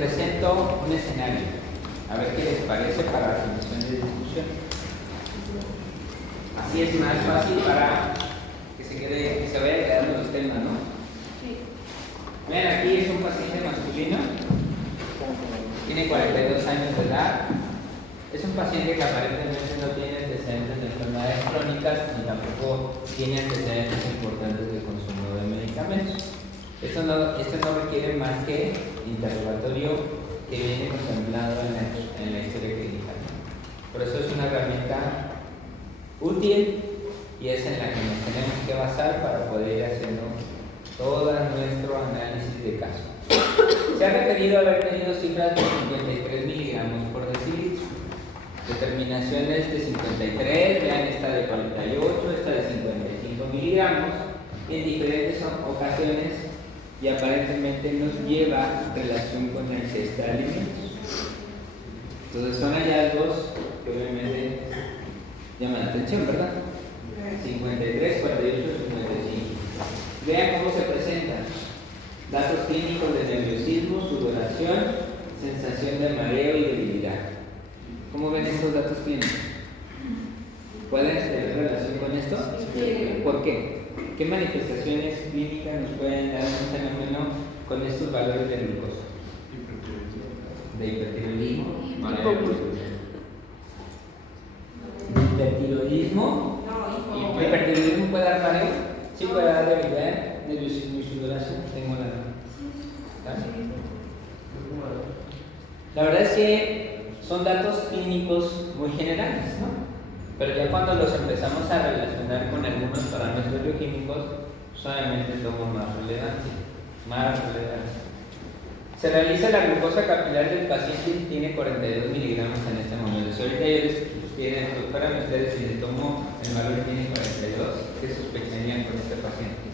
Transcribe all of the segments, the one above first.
presento un escenario. A ver qué les parece para la solución de discusión. Así es más fácil para que se vaya quedando los temas, ¿no? Sí. Vean, aquí es un paciente masculino. Tiene 42 años de edad. Es un paciente que aparentemente no tiene antecedentes de enfermedades crónicas ni tampoco tiene antecedentes importantes de consumo de medicamentos. Esto no requiere más que interrogatorio que viene contemplado en la historia clínica. Por eso es una herramienta útil y es en la que nos tenemos que basar para poder ir haciendo todo nuestro análisis de caso. Se ha referido a haber tenido cifras de 53 miligramos por decilitro. Determinaciones de 53, vean esta de 48, esta de 55 miligramos, y en diferentes ocasiones y aparentemente nos lleva en relación con la ingesta de alimentos. Entonces son hallazgos que obviamente llaman la atención, ¿verdad? 53, 48, 55. Vean cómo se presentan. Datos clínicos de nerviosismo, sudoración, sensación de mareo y debilidad. ¿Cómo ven estos datos clínicos? ¿Pueden tener relación con esto? Sí. ¿Por qué? ¿Qué manifestaciones clínicas nos pueden dar un fenómeno con estos valores de glucosa? De hipertiroidismo. ¿Hipertiroidismo? No. ¿Hipertiroidismo puede dar mareo? Sí, puede dar debilidad, nerviosismo y sudoración. Tengo la verdad es que son datos clínicos muy generales, ¿no? Pero ya cuando los empezamos a relacionar con algunos parámetros bioquímicos, pues obviamente toman más relevancia. Se realiza la glucosa capilar del paciente y tiene 42 miligramos en este momento. Si ahorita yo les quieren, fueran ustedes, si le tomo el valor que tiene 42, ¿qué sospecharían con este paciente?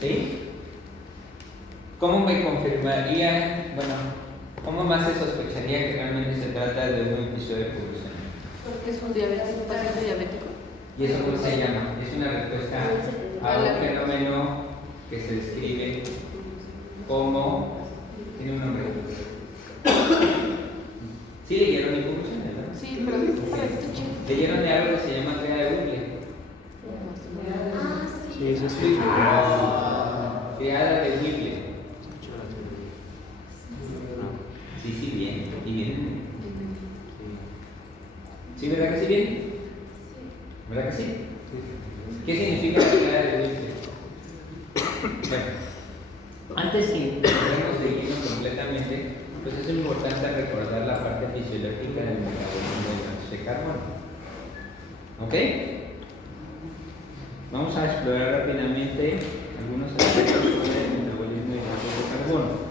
¿Sí? ¿Cómo me confirmaría, cómo más se sospecharía que realmente se trata de un episodio de pulsión? Porque es un paciente diabético. ¿Y eso cómo se llama? Es una respuesta a un fenómeno que se describe como... ¿Tiene un nombre? ¿Sí leyeron impulsión, verdad? Sí, pero ¿leyeron de algo que se llama triada de Google? Sí, eso sí. Triada de Google. Sí, bien. ¿Y bien? ¿Sí, verdad que sí bien? ¿Verdad que sí? ¿Qué significa la triada de Google? Bueno, antes que entremos de lleno completamente, pues es importante recordar la parte fisiológica del metabolismo de dióxido de carbono. ¿Ok? Vamos a explorar rápidamente algunos aspectos sobre el metabolismo de dióxido de carbono.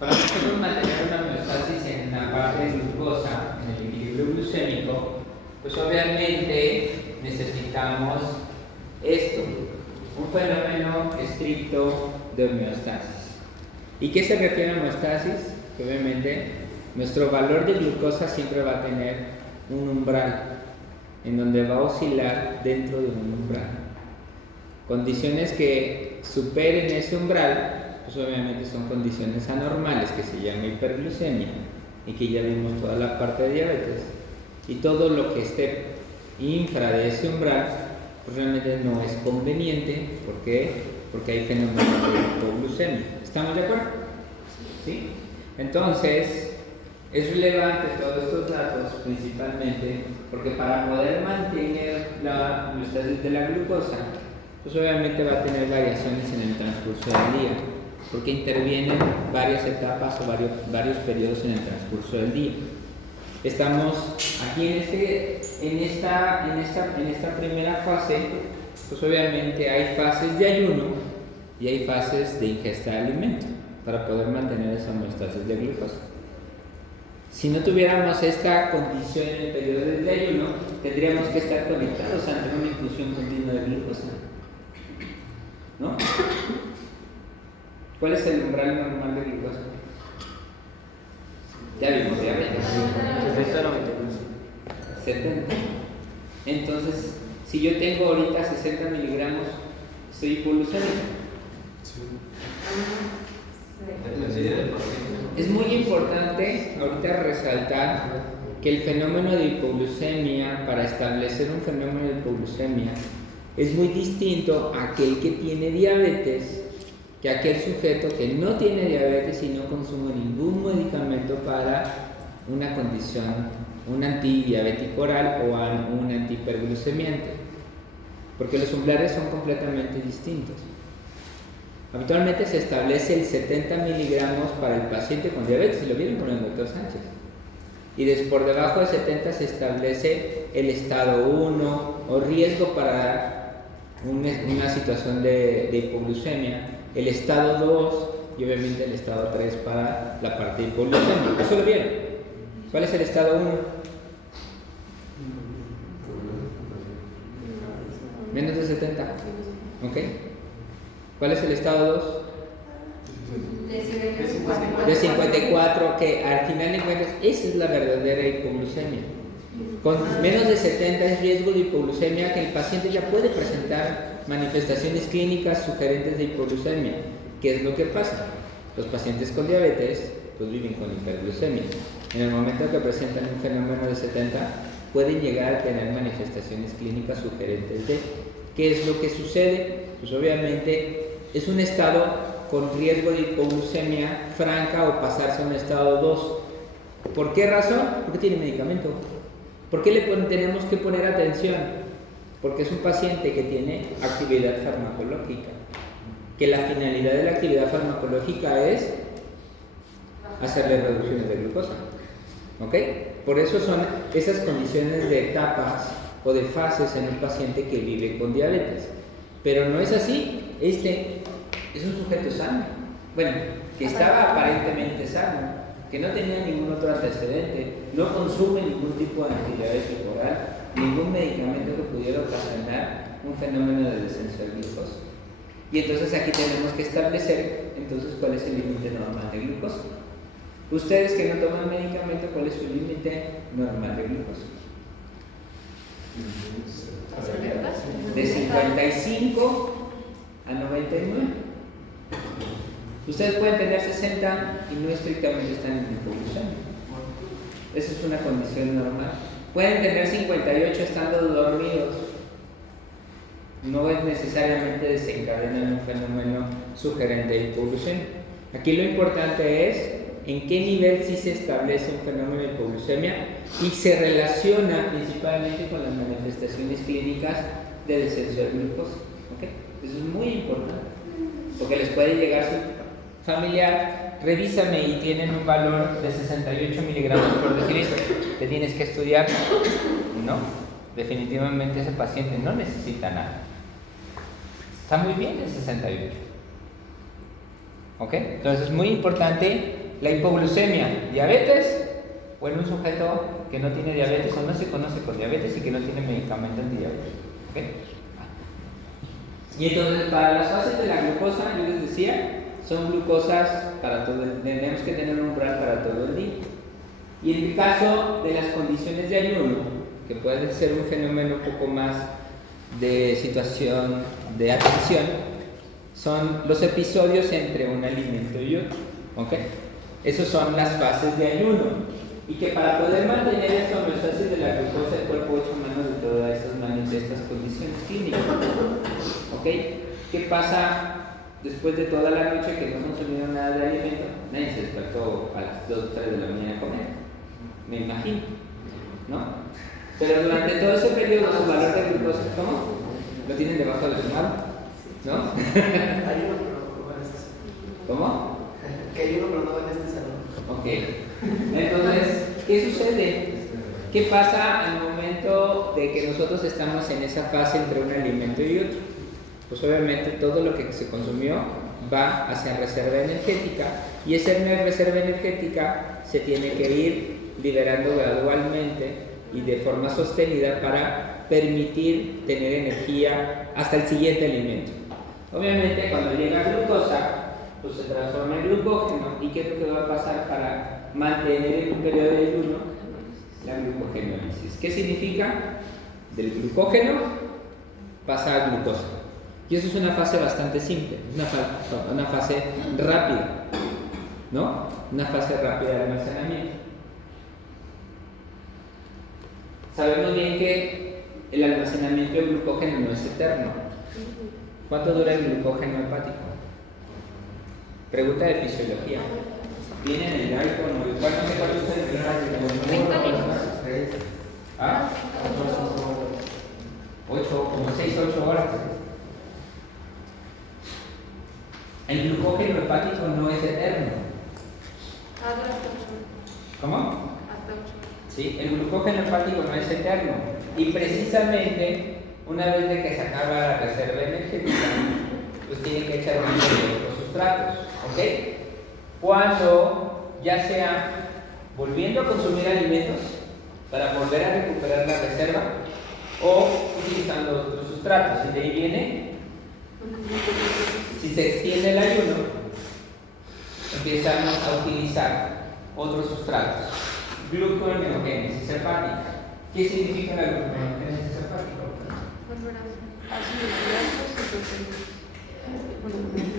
Para nosotros mantener una homeostasis en la parte de glucosa, en el equilibrio glucémico, pues obviamente necesitamos esto, un fenómeno estricto de homeostasis. ¿Y qué se refiere a homeostasis? Que obviamente nuestro valor de glucosa siempre va a tener un umbral, en donde va a oscilar dentro de un umbral. Condiciones que superen ese umbral, pues obviamente son condiciones anormales, que se llama hiperglucemia, y que ya vimos toda la parte de diabetes. Y todo lo que esté infra de ese umbral, pues realmente no es conveniente. ¿Por qué? Porque hay fenómenos de hipoglucemia. ¿Estamos de acuerdo? ¿Sí? Entonces, es relevante todos estos datos, principalmente, porque para poder mantener la homeostasis de la glucosa, pues obviamente va a tener variaciones en el transcurso del día, porque intervienen varias etapas o varios periodos en el transcurso del día. Estamos aquí en esta primera fase, pues obviamente hay fases de ayuno y hay fases de ingesta de alimento para poder mantener esa homeostasis de glucosa. Si no tuviéramos esta condición en el periodo de ayuno, tendríamos que estar conectados ante una infusión continua de glucosa, ¿no? ¿Cuál es el umbral normal de glucosa? Ya vimos, diabetes. 70. Entonces, si yo tengo ahorita 60 miligramos, estoy hipoglucémico. Es muy importante ahorita resaltar que el fenómeno de hipoglucemia, para establecer un fenómeno de hipoglucemia, es muy distinto a aquel que tiene diabetes que aquel sujeto que no tiene diabetes y no consume ningún medicamento para una condición, un antidiabético oral o un antihiperglucemiante, porque los umbrales son completamente distintos. Habitualmente se establece el 70 miligramos para el paciente con diabetes, y lo vieron con el doctor Sánchez. Y por debajo de 70 se establece el estado 1 o riesgo para una situación de hipoglucemia, el estado 2 y obviamente el estado 3 para la parte de hipoglucemia. ¿Eso lo vieron? ¿Cuál es el estado 1? Menos de 70. ¿Ok? ¿Cuál es el estado 2? De 54, que al final de cuentas esa es la verdadera hipoglucemia. Con menos de 70 es riesgo de hipoglucemia, que el paciente ya puede presentar manifestaciones clínicas sugerentes de hipoglucemia. ¿Qué es lo que pasa? Los pacientes con diabetes pues viven con hiperglucemia. En el momento que presentan un fenómeno de 70 pueden llegar a tener manifestaciones clínicas sugerentes de. ¿Qué es lo que sucede? Pues obviamente es un estado con riesgo de hipoglucemia franca o pasarse a un estado 2. ¿Por qué razón? Porque tiene medicamento. ¿Por qué tenemos que poner atención? Porque es un paciente que tiene actividad farmacológica, que la finalidad de la actividad farmacológica es hacerle reducciones de glucosa. ¿Ok? Por eso son esas condiciones de etapas o de fases en un paciente que vive con diabetes. Pero no es así. Este es un sujeto sano, bueno, que estaba aparentemente sano, que no tenía ningún otro antecedente, no consume ningún tipo de antidiabético oral, ningún medicamento que pudiera ocasionar un fenómeno de descenso de glucosa. Y entonces aquí tenemos que establecer entonces cuál es el límite normal de glucosa. Ustedes que no toman medicamento, ¿cuál es su límite normal de glucosa? De 55 a 99. Ustedes pueden tener 60 y no estrictamente están en hipoglucemia. Esa es una condición normal. Pueden tener 58 estando dormidos. No es necesariamente desencadenar un fenómeno sugerente de hipoglucemia. Aquí lo importante es en qué nivel sí se establece un fenómeno de hipoglucemia y se relaciona principalmente con las manifestaciones clínicas de descenso de glucosa. ¿Okay? Eso es muy importante, porque les puede llegar su familiar, revísame y tienen un valor de 68 miligramos por decilitro, ¿te tienes que estudiar? No, definitivamente ese paciente no necesita nada, está muy bien de 68. ¿Ok? Entonces es muy importante la hipoglucemia, diabetes o en un sujeto que no tiene diabetes o no se conoce con diabetes y que no tiene medicamento antidiabético. ¿Ok? Y entonces para las fases de la glucosa, yo les decía, son glucosas para todo tenemos que tener un umbral para todo el día. Y en el caso de las condiciones de ayuno, que puede ser un fenómeno un poco más de situación de atención, son los episodios entre un alimento y otro. ¿Ok? Esas son las fases de ayuno. Y que para poder mantener esta homeostasis de la glucosa, el cuerpo echa mano de todas estas condiciones clínicas. ¿Ok? ¿Qué pasa después de toda la noche que no consumieron nada de alimento? Nadie se despertó a las 2 o 3 de la mañana a comer, me imagino, ¿no? Pero durante todo ese periodo su valor de glucosa, ¿cómo? Lo tienen debajo del almohada, ¿no? ¿Cómo? Que hay uno, pero no en este salón. Ok. Entonces, ¿qué sucede? ¿Qué pasa al momento de que nosotros estamos en esa fase entre un alimento y otro? Pues obviamente todo lo que se consumió va hacia reserva energética y esa reserva energética se tiene que ir liberando gradualmente y de forma sostenida para permitir tener energía hasta el siguiente alimento. Obviamente cuando llega glucosa, pues se transforma en glucógeno. ¿Y qué es lo que va a pasar para mantener en un periodo de ayuno? La glucogenólisis. ¿Qué significa? Del glucógeno pasa a glucosa. Y eso es una fase bastante simple, una fase rápida, ¿no? Una fase rápida de almacenamiento. Sabemos bien que el almacenamiento del glucógeno no es eterno. ¿Cuánto dura el glucógeno hepático? Pregunta de fisiología. ¿Viene en el alto? ¿Cuánto se produce el glucógeno? ¿Ah? 8, como 6-8 horas. El glucógeno hepático no es eterno. ¿Cómo? Hasta 8. Sí, el glucógeno hepático no es eterno. Y precisamente, una vez de que se acaba la reserva energética, pues tiene que echar mano de otros sustratos. ¿Ok? Cuando ya sea volviendo a consumir alimentos para volver a recuperar la reserva o utilizando otros sustratos. Y de ahí viene, si se extiende el ayuno, empezamos a utilizar otros sustratos. Gluconeogénesis hepática. ¿Qué significa la gluconeogénesis hepática? Ácidos grasos y proteínas.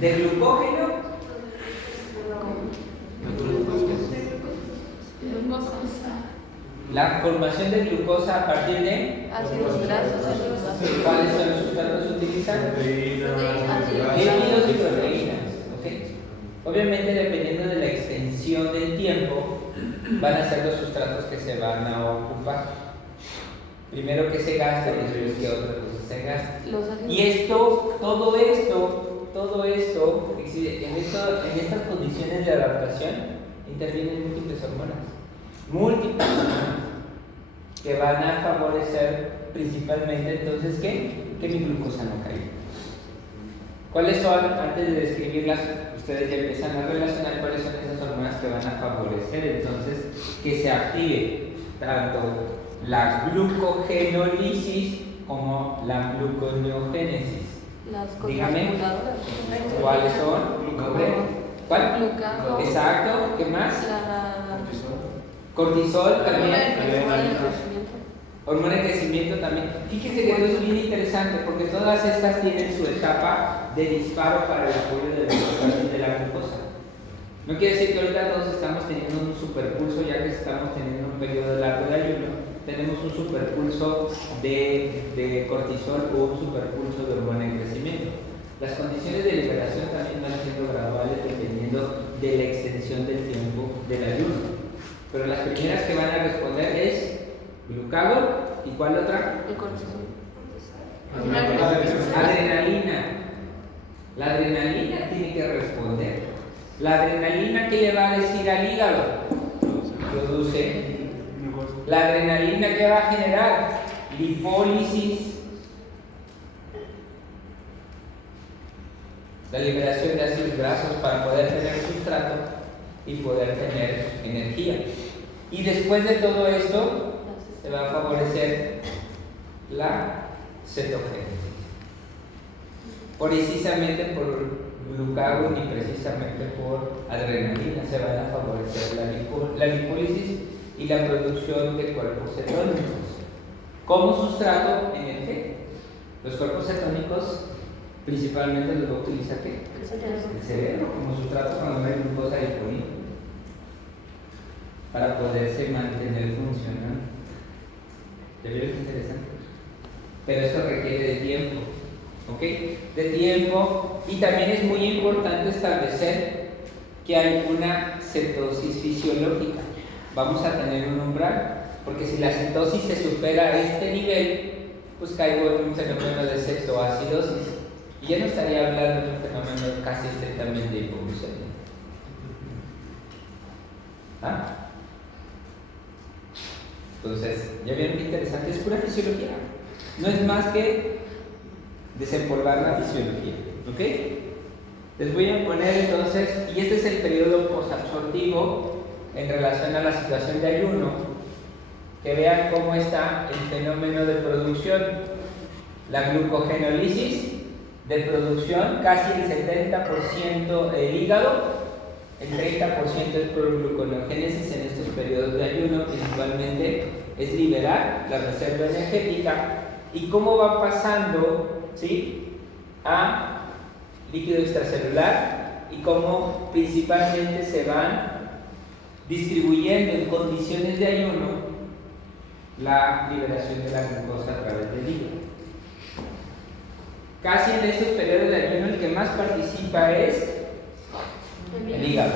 De glucógeno la formación de glucosa a partir de ácidos grasos. ¿cuáles son los sustratos utilizados? Lípidos y proteínas. ¿Okay? Obviamente, dependiendo de la extensión del tiempo, van a ser los sustratos que se van a ocupar. Primero que se gasta y después que otra cosa se gasta. Y todo esto, en estas condiciones de adaptación, intervienen múltiples hormonas, que van a favorecer principalmente entonces que mi glucosa no caiga. ¿Cuáles son? Antes de describirlas, ustedes ya empiezan a relacionar cuáles son esas hormonas que van a favorecer entonces que se active tanto la glucogenólisis como la gluconeogénesis. Dígame, ¿cuáles son? ¿Cuál? Glucagón. Exacto, ¿qué más? Cortisol también. Hormona de crecimiento también. Fíjense que esto es bien interesante porque todas estas tienen su etapa de disparo para el apoyo de la glucosa. No quiere decir que ahorita todos estamos teniendo un superpulso, ya que estamos teniendo un periodo largo de ayuno, tenemos un superpulso de cortisol o un superpulso de hormona de crecimiento. Las condiciones de liberación también van siendo graduales dependiendo de la extensión del tiempo del ayuno. Pero las primeras que van a responder es glucagón y ¿cuál otra? El cortisol. Adrenalina. La adrenalina tiene que responder. La adrenalina, ¿qué le va a decir al hígado? Produce. La adrenalina, ¿qué va a generar? Lipólisis. La liberación de ácidos grasos para poder tener sustrato y poder tener energía. Y después de todo esto, se va a favorecer la cetogénesis. Precisamente por glucagón y precisamente por adrenalina se van a favorecer la lipólisis y la producción de cuerpos cetónicos. Como sustrato en el qué? Los cuerpos cetónicos principalmente los va a utilizar ¿qué? El cerebro como sustrato cuando no hay glucosa disponible para poderse mantener funcionando. ¿Ya vieron qué interesante? Pero esto requiere de tiempo, ¿ok? De tiempo, y también es muy importante establecer que hay una cetosis fisiológica. Vamos a tener un umbral, porque si la cetosis se supera a este nivel, pues caigo en un fenómeno de cetoacidosis. Y ya no estaría hablando de un fenómeno casi estrictamente de hipoglucemia. ¿Ah? Entonces, ¿ya vieron qué interesante? Es pura fisiología. No es más que desempolvar la fisiología. ¿Ok? Les voy a poner entonces, y este es el periodo posabsortivo en relación a la situación de ayuno, que vean cómo está el fenómeno de producción. La glucogenólisis de producción, casi el 70% del hígado el 30% es por gluconeogénesis en estos periodos de ayuno, principalmente es liberar la reserva energética y cómo va pasando, ¿sí?, a líquido extracelular y cómo principalmente se van distribuyendo en condiciones de ayuno la liberación de la glucosa a través del hígado. Casi en estos periodos de ayuno el que más participa es el hígado.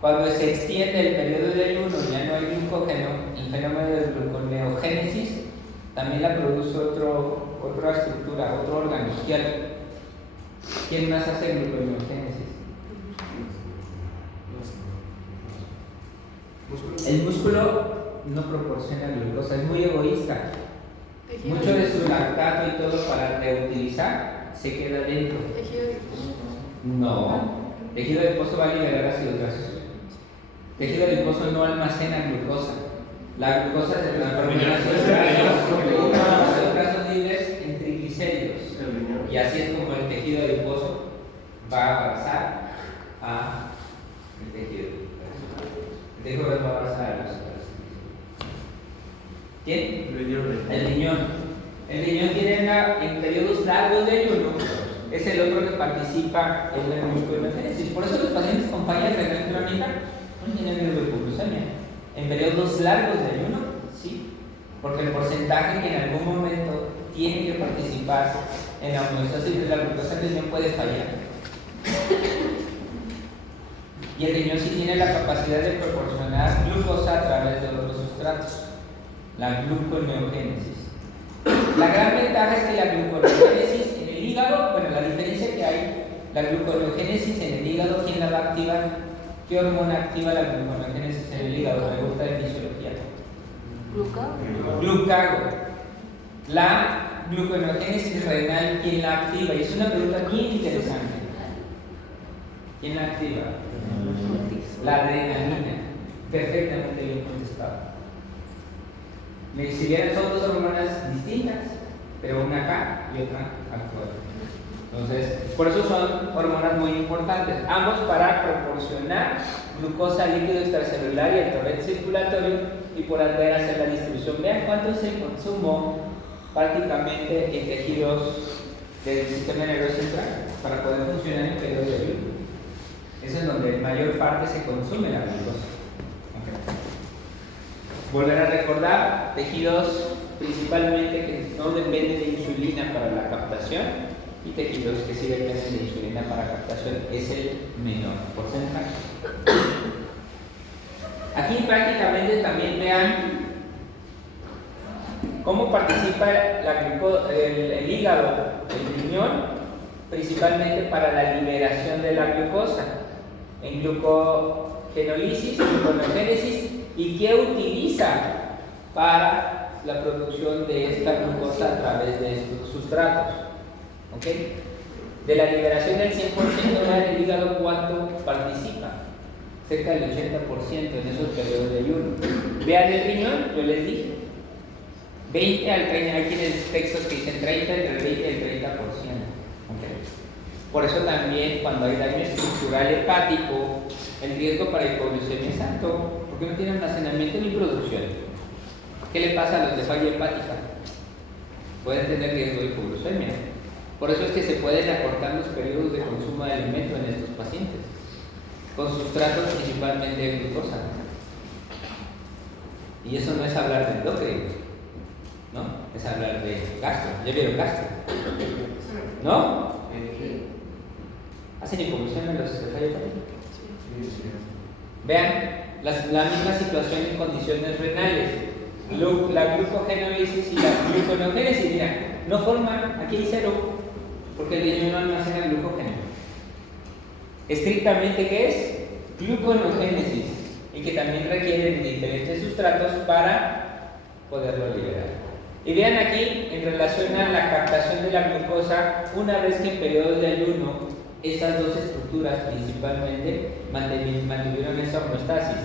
Cuando se extiende el periodo de ayuno, ya no hay glucógeno, el fenómeno de gluconeogénesis también la produce otra estructura, otro órgano. ¿Quién más hace gluconeogénesis? El músculo no proporciona glucosa, es muy egoísta. Mucho de su lactato y todo para reutilizar se queda dentro. Tejido adiposo. No, tejido adiposo va a liberar ácido grasoso. Tejido adiposo no almacena glucosa. La glucosa se transforma en ácidos grasos libres en triglicéridos. Y así es como el tejido adiposo va a abrazar a el tejido. El tejido va a abrazar a los. ¿Quién? El riñón. El riñón tiene en periodos largos de ayuno, es el otro que participa en la gluconeogénesis. Por eso los pacientes con falla renal crónica no tienen riesgo de hipoglucemia. En periodos largos de ayuno, sí, porque el porcentaje que en algún momento tiene que participar en la homeostasis de la glucosa del riñón puede fallar. Y el riñón sí tiene la capacidad de proporcionar glucosa a través de otros sustratos. La gluconeogénesis. La gran ventaja es que la gluconeogénesis en el hígado, bueno, la diferencia que hay, la gluconeogénesis en el hígado, ¿quién la va a activar? ¿Qué hormona activa la gluconeogénesis en el hígado? Pregunta de fisiología. Glucago. La gluconeogénesis renal, ¿quién la activa? Y es una pregunta bien interesante. ¿Quién la activa? La adrenalina. Perfectamente bien contestado. Si vieran, son dos hormonas distintas, pero una acá y otra acá. Entonces, por eso son hormonas muy importantes, ambos para proporcionar glucosa al líquido extracelular y al torrente circulatorio y por volver a hacer la distribución. Vean cuánto es el consumo prácticamente en tejidos del sistema nervioso central para poder funcionar en periodo de ayuno. Eso es donde en mayor parte se consume la glucosa. Volver a recordar, tejidos principalmente que no dependen de insulina para la captación y tejidos que sí dependen de insulina para captación es el menor porcentaje. Aquí prácticamente también vean cómo participa el hígado, el riñón, principalmente para la liberación de la glucosa en glucogenólisis, gluconeogénesis. ¿Y qué utiliza para la producción de esta glucosa a través de estos sustratos? ¿Ok? De la liberación del 100% del hígado, ¿cuánto participa? Cerca del 80% en esos periodos de ayuno. Vean el riñón, yo les dije. 20 al 30, hay quienes textos que dicen 30, entre el 20 y el 30%. ¿Okay? Por eso también cuando hay daño estructural hepático, el riesgo para hipoglucemia es alto. Porque no tiene almacenamiento ni producción. ¿Qué le pasa a los de falla hepática? Pueden tener riesgo de hipoglucemia. Por eso es que se pueden acortar los periodos de consumo de alimento en estos pacientes, con sustratos principalmente de glucosa. Y eso no es hablar de endocrino, ¿no? Es hablar de gastro. ¿Ya vieron gastro? ¿No? ¿Hacen hipoglucemia los de falla hepática? Vean. La misma situación en condiciones renales, la glucogenólisis y la gluconeogénesis, mira, no forman, aquí hay cero, porque el riñón no almacena glucógeno. Estrictamente, ¿qué es? Gluconeogénesis, y que también requieren diferentes sustratos para poderlo liberar. Y vean aquí, en relación a la captación de la glucosa, una vez que en periodos de ayuno, estas dos estructuras principalmente mantuvieron esa homeostasis.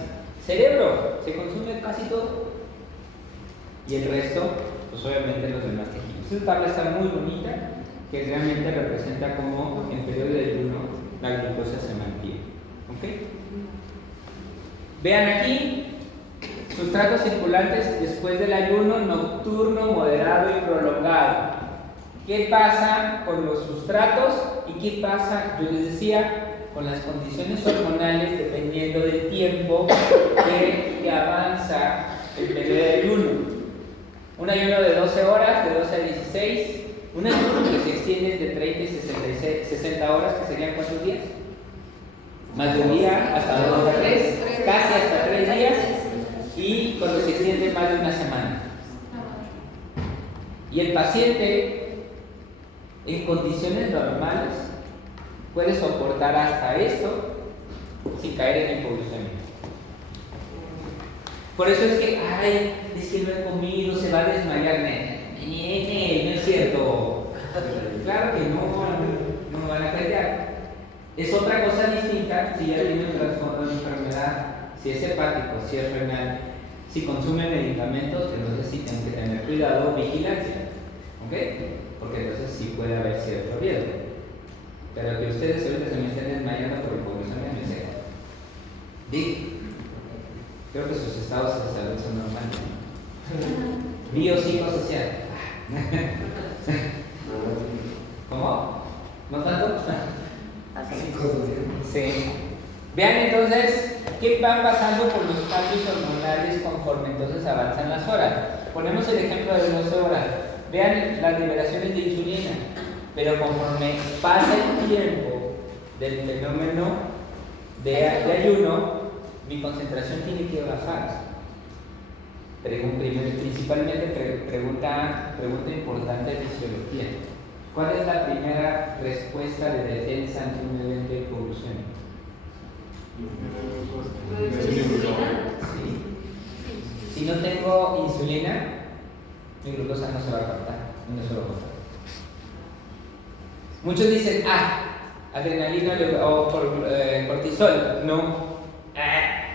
Cerebro, se consume casi todo. Y el resto, pues obviamente los demás tejidos. Esta tabla está muy bonita, que realmente representa cómo en periodo de ayuno la glucosa se mantiene. ¿Ok? Vean aquí, sustratos circulantes después del ayuno nocturno, moderado y prolongado. ¿Qué pasa con los sustratos y qué pasa, yo les decía, con las condiciones hormonales dependiendo del tiempo que avanza el periodo de ayuno? Un ayuno de 12 horas, de 12 a 16, un ayuno que se extiende de 30 y 60 horas, que serían ¿cuántos días? Más de un día, hasta 2 a 3, casi hasta 3 días, y cuando se extiende más de una semana. Y el paciente, en condiciones normales, puede soportar hasta esto sin caer en hipoglucemia. Por eso es que, ay, es que no he comido, se va a desmayar. No es cierto. Claro que no van a callar. Es otra cosa distinta si ya tiene un trasfondo de enfermedad, si es hepático, si es renal, si consume medicamentos, entonces sí tienen que tener cuidado, vigilancia. ¿Ok? Porque entonces sí puede haber cierto riesgo. Pero que ustedes ahorita se me estén desmayando por hipoglucemia, me sé. Dick, creo que sus estados de salud son normales. Biopsicosocial. ¿Cómo? ¿No tanto? Sí. Vean entonces qué van pasando por los cambios hormonales conforme entonces avanzan las horas. Ponemos el ejemplo de 12 horas. Vean las liberaciones de insulina. Pero conforme pasa el tiempo del fenómeno de ayuno, mi concentración tiene que bajar. Principalmente pregunta importante de fisiología. ¿Cuál es la primera respuesta de defensa ante un evento hipoglucémico? Sí. Si no tengo insulina, mi glucosa no se va a captar, no se va a cortar. Muchos dicen, adrenalina o cortisol. No,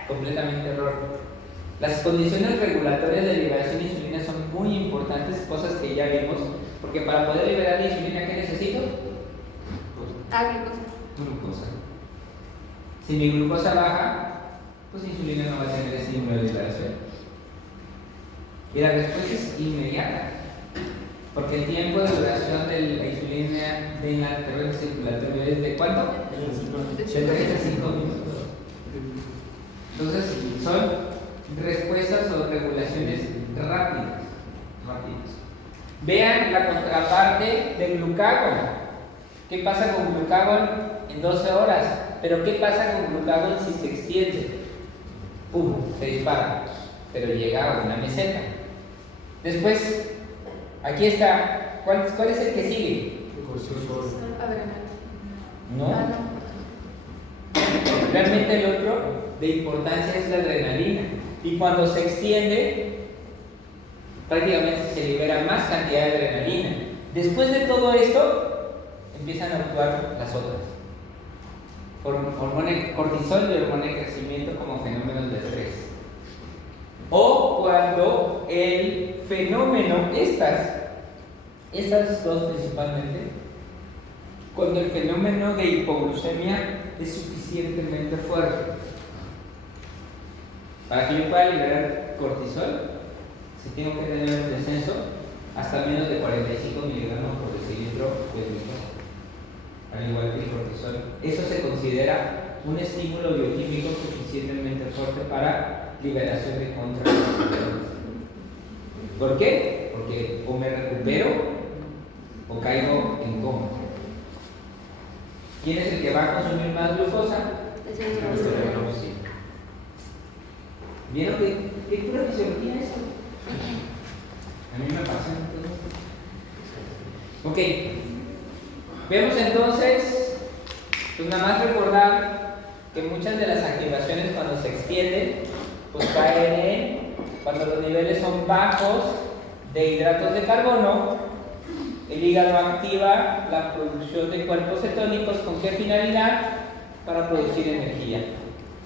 completamente error. Las condiciones regulatorias de liberación de insulina son muy importantes, cosas que ya vimos, porque para poder liberar insulina, ¿qué necesito? Glucosa. Si mi glucosa baja, pues insulina no va a tener ese número de liberación. Y la respuesta es inmediata, porque el tiempo de duración de la insulina en la torrente circulatoria es ¿de cuánto? De 3 a 5 minutos. Entonces, son respuestas o regulaciones rápidas. Vean la contraparte del glucagón. ¿Qué pasa con glucagón en 12 horas? Pero ¿qué pasa con glucagón si se extiende? ¡Pum! Se dispara, pero llega a una meseta. Después, aquí está. ¿Cuál es el que sigue? No. Realmente el otro de importancia es la adrenalina. Y cuando se extiende, prácticamente se libera más cantidad de adrenalina. Después de todo esto, empiezan a actuar las otras. Cortisol y hormona de crecimiento como fenómenos de estrés. O cuando el fenómeno, estas dos principalmente, cuando el fenómeno de hipoglucemia es suficientemente fuerte. Para que yo pueda liberar cortisol, se tiene que tener un descenso hasta menos de 45 miligramos por decilitro de glucosa, al igual que el cortisol. Eso se considera un estímulo bioquímico suficientemente fuerte para liberación de contracortisoles. ¿Por qué? Porque o me recupero o caigo en coma. ¿Quién es el que va a consumir más glucosa? El cerebro. Sí. ¿Vieron qué pura fisiología es esto? A mí me pasa entonces. Ok. Vemos entonces, pues nada más recordar que muchas de las activaciones cuando se extienden, pues caen en cuando los niveles son bajos de hidratos de carbono. El hígado activa la producción de cuerpos cetónicos. ¿Con qué finalidad? Para producir energía.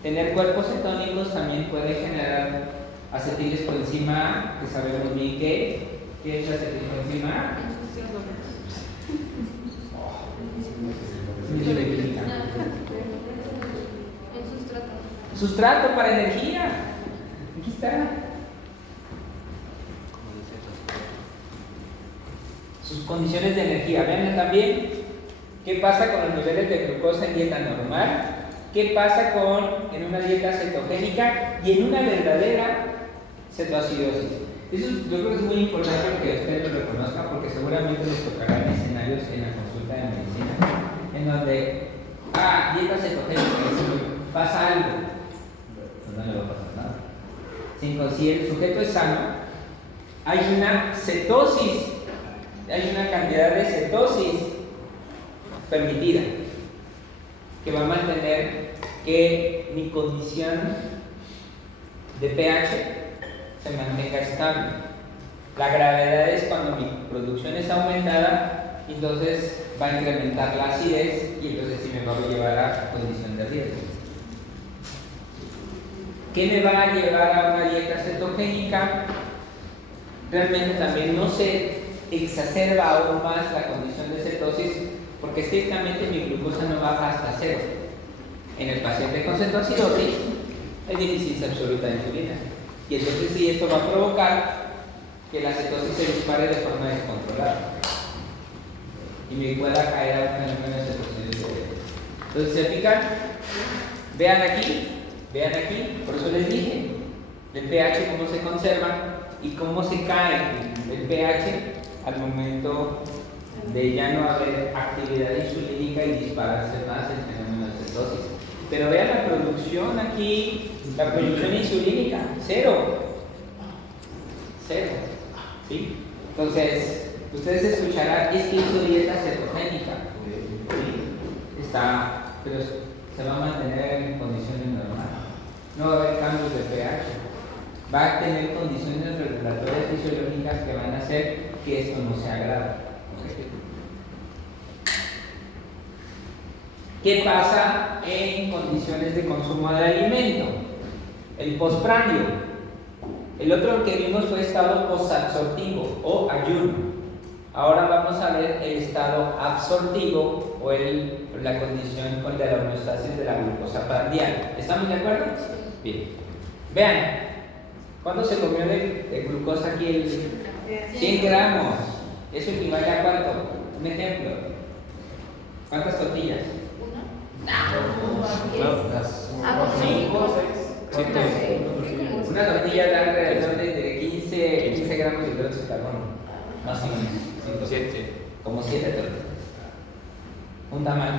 Tener cuerpos cetónicos también puede generar acetilcoenzima A, que sabemos bien ¿qué es la acetilcoenzima A? Sustrato para energía. Aquí está. Sus condiciones de energía. Vean también qué pasa con los niveles de glucosa en dieta normal, qué pasa en una dieta cetogénica y en una verdadera cetoacidosis. Eso yo creo que es muy importante que ustedes lo reconozcan porque seguramente les tocarán escenarios en la consulta de medicina en donde, dieta cetogénica, si pasa algo, pues no le va a pasar nada. Si el sujeto es sano, hay una cetosis, hay una cantidad de cetosis permitida que va a mantener que mi condición de pH se mantenga estable. La gravedad es cuando mi producción es aumentada, entonces va a incrementar la acidez y entonces sí me va a llevar a condición de riesgo. ¿Qué me va a llevar a una dieta cetogénica? Realmente también no se exacerba aún más la condición de cetosis porque estrictamente mi glucosa no baja hasta cero. En el paciente con cetoacidosis hay deficiencia absoluta de insulina. Y entonces sí, esto va a provocar que la cetosis se dispare de forma descontrolada y me pueda caer a un fenómeno de cetosis. Entonces, ¿se fijan? Vean aquí, por eso les dije el pH cómo se conserva y cómo se cae el pH al momento de ya no haber actividad insulínica y dispararse más el fenómeno de cetosis. Pero vean la producción aquí, la producción insulínica, cero. ¿Sí? Entonces, ustedes escucharán, es que hizo dieta cetogénica. ¿Sí? Pero se va a mantener en condiciones normales. No va a haber cambios de pH. Va a tener condiciones regulatorias fisiológicas que van a hacer que esto no sea grave. ¿Qué pasa en condiciones de consumo de alimento? El postprandio. El otro que vimos fue estado posabsortivo o ayuno. Ahora vamos a ver el estado absortivo o la condición con la homeostasis de la glucosa prandial. ¿Estamos de acuerdo? Bien. Vean, ¿cuánto se comió de glucosa aquí? 100 gramos. ¿Eso equivale a cuánto? Un ejemplo. ¿Cuántas tortillas? Una tortilla da alrededor de 15 gramos de hidratos de carbono. Más o menos. 7. Como 7 tortillas. Un tamal.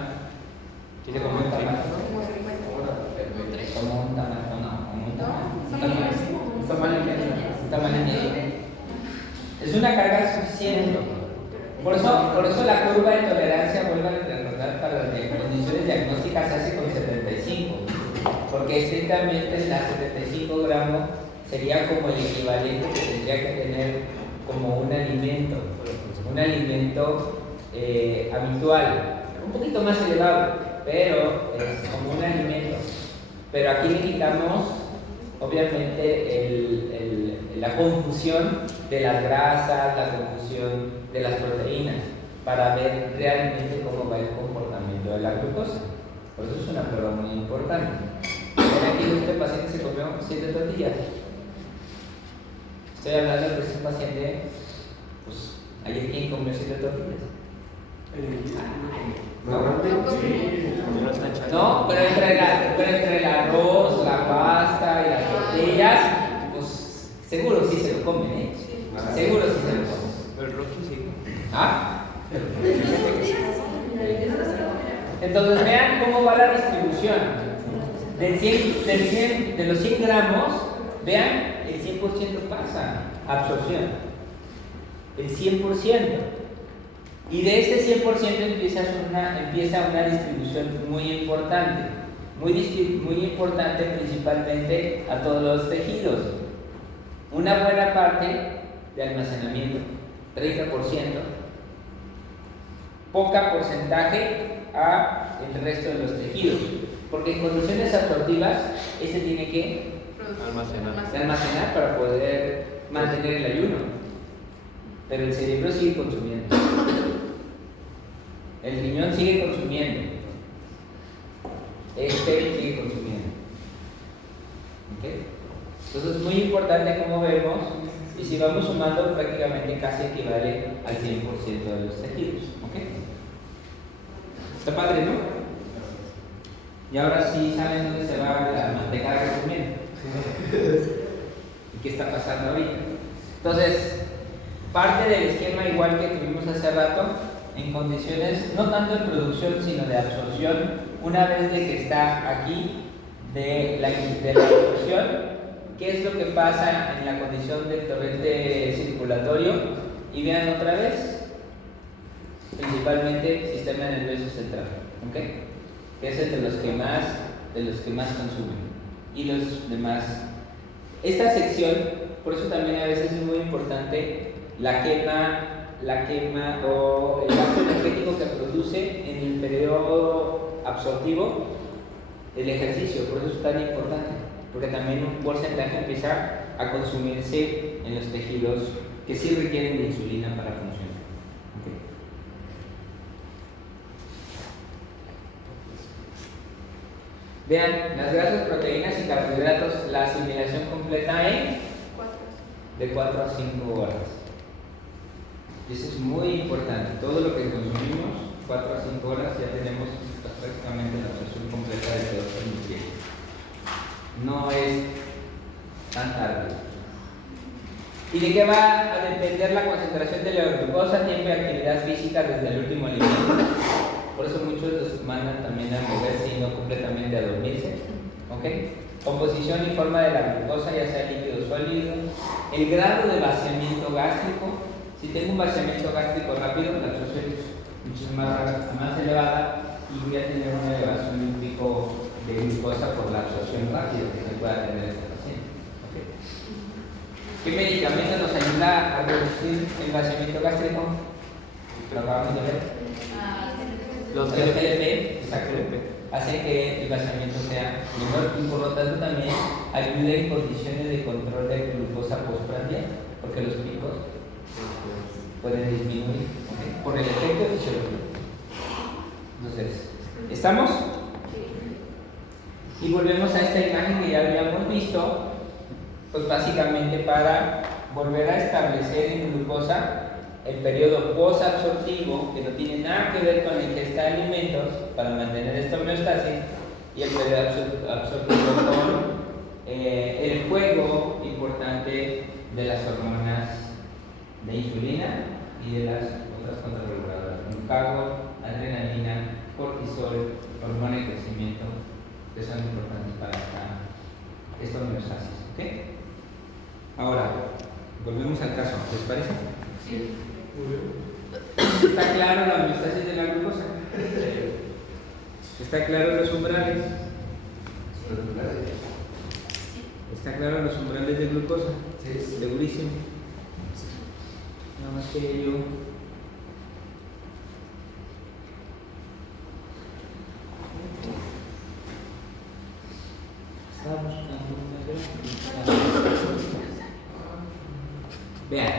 ¿Quiere comer un tamal? Como un tamal. Un tamal en medio. Es una carga suficiente. Por eso la curva de tolerancia, vuelvo a recordar, para las condiciones diagnósticas se hace con 75, porque estrictamente las 75 gramos sería como el equivalente que tendría que tener como un alimento habitual, un poquito más elevado, pero es como un alimento. Pero aquí le quitamos, obviamente, la confusión de las grasas, la confusión de las proteínas, para ver realmente cómo va el comportamiento de la glucosa. Por eso es una prueba muy importante. Ahora aquí este paciente se comió 7 tortillas. Estoy hablando de este paciente, pues, ¿ayer quién comió 7 tortillas? No, pero entre el arroz, la pasta y las tortillas, pues seguro sí se lo comen, ¿eh? Seguro sí se lo comen. Pero el Rocky sí. Entonces vean cómo va la distribución. De los 100 gramos, vean, el 100% pasa absorción. El 100%. Y de este 100% empieza una distribución muy importante. Muy importante principalmente a todos los tejidos. Una buena parte de almacenamiento, 30%. Poca porcentaje a el resto de los tejidos. Porque en condiciones absortivas, ese tiene que almacenar para poder mantener el ayuno. Pero el cerebro sigue consumiendo. El riñón sigue consumiendo. Este sigue consumiendo. Entonces es muy importante como vemos, y si vamos sumando prácticamente casi equivale al 100% de los tejidos. ¿Ok? Está padre, ¿no? Y ahora sí saben dónde se va la manteca resumiendo. ¿Y qué está pasando ahorita? Entonces, parte del esquema igual que tuvimos hace rato, en condiciones no tanto de producción sino de absorción, una vez de que está aquí de la absorción, ¿qué es lo que pasa en la condición del torrente circulatorio? Y vean otra vez, principalmente sistema nervioso central, ¿ok? Que es el de los que más consumen y los demás. Esta sección, por eso también a veces es muy importante la quema o el gasto energético que produce en el periodo absortivo del ejercicio. Por eso es tan importante, porque también un porcentaje empieza a consumirse en los tejidos que sí requieren de insulina para funcionar. Okay. Vean, las grasas, proteínas y carbohidratos, la asimilación completa en de 4 a 5 horas. Y eso es muy importante. Todo lo que consumimos, 4 a 5 horas, ya tenemos prácticamente la absorción completa de todos los nutrientes. No es tan tarde. ¿Y de qué va a depender la concentración de la glucosa? Tiempo de actividad física desde el último alimento. Por eso muchos los mandan también a moverse y no completamente a dormirse. ¿Ok? Composición y forma de la glucosa, ya sea líquido o sólido. El grado de vaciamiento gástrico. Si tengo un vaciamiento gástrico rápido, la absorción es mucho más elevada y voy a tener una elevación de un pico de glucosa por la absorción rápida que se pueda tener este paciente. ¿Okay? ¿Qué medicamento nos ayuda a reducir el vaciamiento gástrico? Lo acabamos de ver. Los GLP, exacto, hacen que el vaciamiento sea menor y por lo tanto también ayuda en condiciones de control de glucosa postprandial, porque los picos pueden disminuir, ¿okay? Por el efecto fisiológico. Entonces, ¿estamos? Y volvemos a esta imagen que ya habíamos visto, pues básicamente para volver a establecer en glucosa el periodo posabsortivo, que no tiene nada que ver con la ingesta de alimentos para mantener esta homeostasis, y el periodo absortivo con el juego importante de las hormonas de insulina y de las otras contrarreguladoras, glucagón, adrenalina, cortisol, hormona de crecimiento, que son importantes para esta homeostasis. ¿Okay? Ahora, volvemos al caso, ¿les parece? Sí. ¿Está claro la homeostasis de la glucosa? ¿Está claro los umbrales? ¿Está claro los umbrales de glucosa? Sí. Segurísimo. Nada más que yo estaba buscando una gráfica. Vean,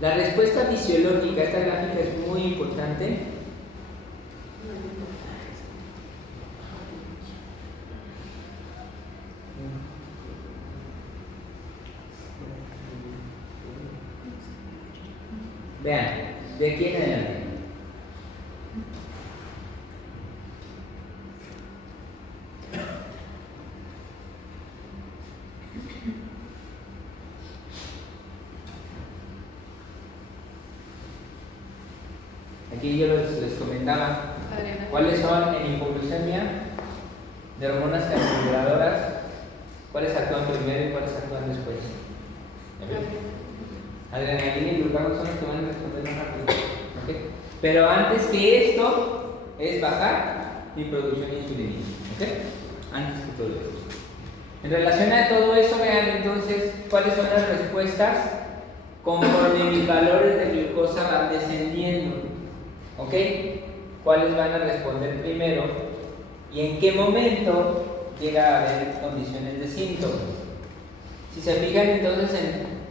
la respuesta fisiológica, esta gráfica es muy importante. Vean, de aquí en adelante. Aquí yo les comentaba cuáles son en hipoglucemia de hormonas carbohidratoras, cuáles actúan primero y cuáles actúan después. Adrenalina y glucagón son los que van a responder más rápido. ¿Okay? Pero antes que esto es bajar mi producción insulínica. ¿Okay? Antes que todo eso. En relación a todo eso, vean entonces cuáles son las respuestas conforme mis valores de glucosa van descendiendo. ¿Ok? ¿Cuáles van a responder primero? ¿Y en qué momento llega a haber condiciones de síntomas? Si se fijan entonces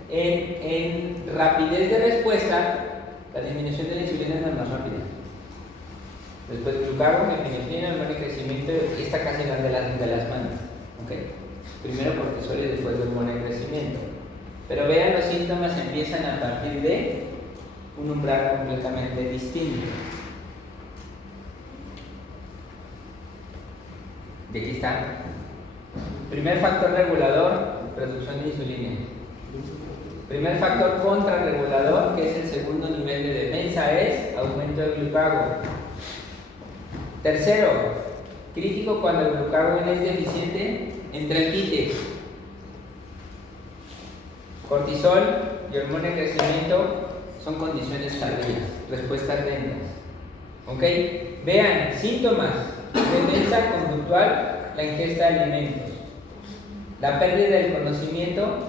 en rapidez de respuesta, la disminución de la insulina es la más rápida. Después glucagón, epinefrina, hormona de crecimiento, y esta casi van de las manos. ¿Ok? ¿Ok? Primero cortisol y después de hormona de crecimiento. Pero vean, los síntomas empiezan a partir de un umbral completamente distinto. Y aquí está. Primer factor regulador, producción de insulina. Primer factor contrarregulador, que es el segundo nivel de defensa, es aumento del glucagón. Tercero, crítico cuando el glucagón es deficiente, entra el quite. Cortisol y hormona de crecimiento son condiciones tardías, respuestas lentas. ¿Ok? Vean, síntomas: defensa conductual, la ingesta de alimentos, la pérdida del conocimiento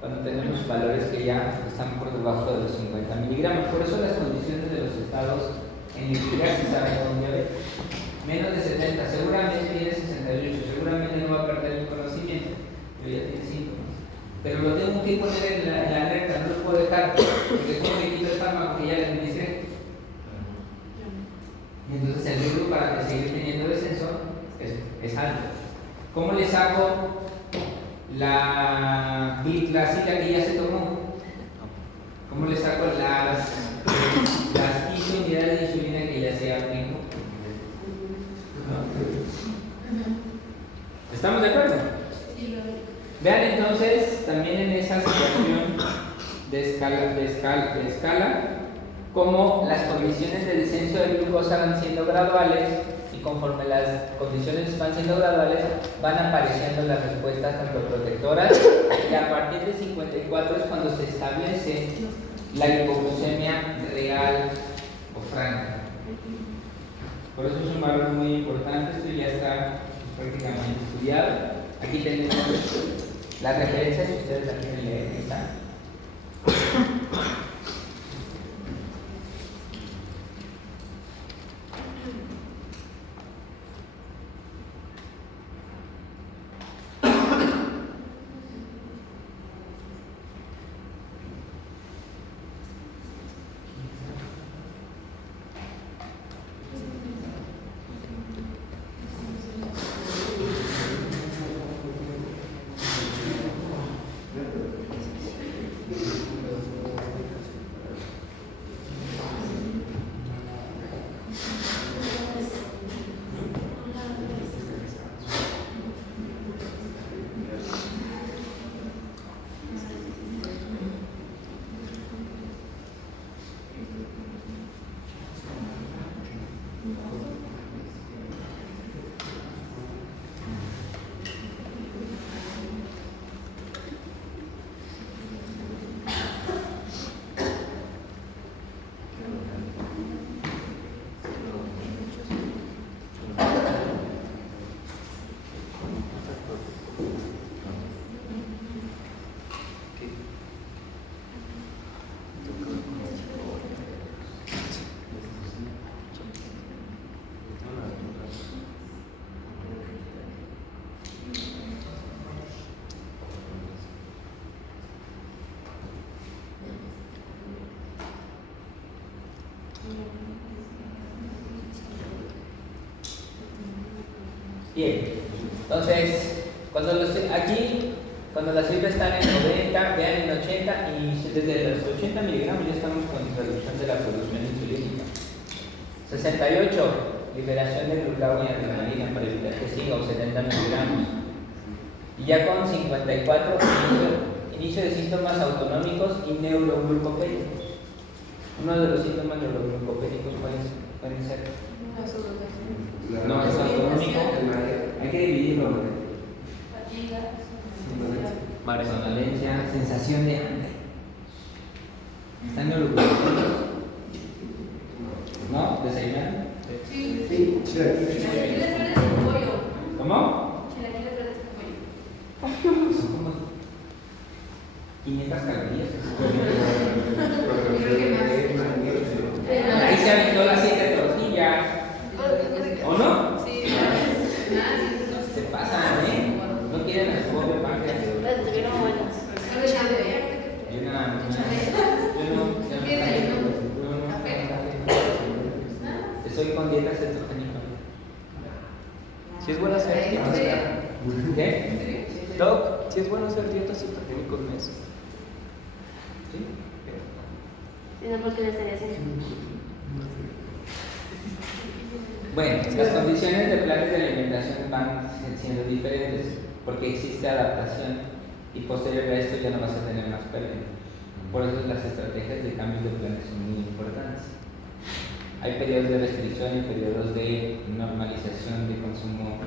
cuando tenemos valores que ya están por debajo de los 50 miligramos. Por eso las condiciones de los estados en glicemia se saben con diabetes. Menos de 70, seguramente tiene 68, seguramente no va a perder el conocimiento, pero ya tiene síntomas. Pero lo tengo que poner en la alerta, no lo puedo dejar, porque como me quito el fármaco que ya le administré. Y entonces el riesgo para que seguir teniendo descenso es alto. ¿Cómo le saco la gliclacida que ya se tomó? ¿Cómo le saco las unidades de insulina que ya se aplicó? ¿Estamos de acuerdo? Vean entonces también en esa situación de escala cómo las condiciones de descenso de glucosa van siendo graduales, y conforme las condiciones van siendo graduales van apareciendo las respuestas protectoras, y a partir de 54 es cuando se establece la hipoglucemia real o franca. Por eso es un valor muy importante. Esto ya está prácticamente estudiado. Aquí tenemos las referencias, si ustedes la quieren leer. Aquí está. Bien, entonces, cuando las cifras están en 90, vean en 80, y desde los 80 miligramos ya estamos con reducción de la producción insulínica. 68, liberación de glucagón y adrenalina para evitar que siga, o 70 miligramos. Y ya con 54, inicio de síntomas autonómicos y neuroglucopédicos. Uno de los síntomas neuroglucopédicos pueden ser. No, es autonómico. Hay que dividirlo. Fatiga, somnolencia, sensación de hambre. ¿Están neuroglucopédicos? ¿No? ¿Desayunan? Sí. Sí. Chilaquiles verdes con pollo. ¿Cómo? Chilaquiles verdes con pollo. Son como 500 calorías. Creo que más. Ahí se aventó las 7 tortillas. ¿O no? Sí. Se pasan, ¿eh? No quieren el jugo de páncreas. Estuvieron buenas. Estoy con dieta cetogénica. Si es buena hacer, ¿Qué? Doc, si es bueno hacer dietas cetogénicos mes. ¿Sí? Si no, porque le estaría haciendo. Bueno, las condiciones de planes de alimentación van siendo diferentes porque existe adaptación y posterior a esto ya no vas a tener más pérdida. Por eso las estrategias de cambio de planes son muy importantes. Hay periodos de restricción y periodos de normalización de consumo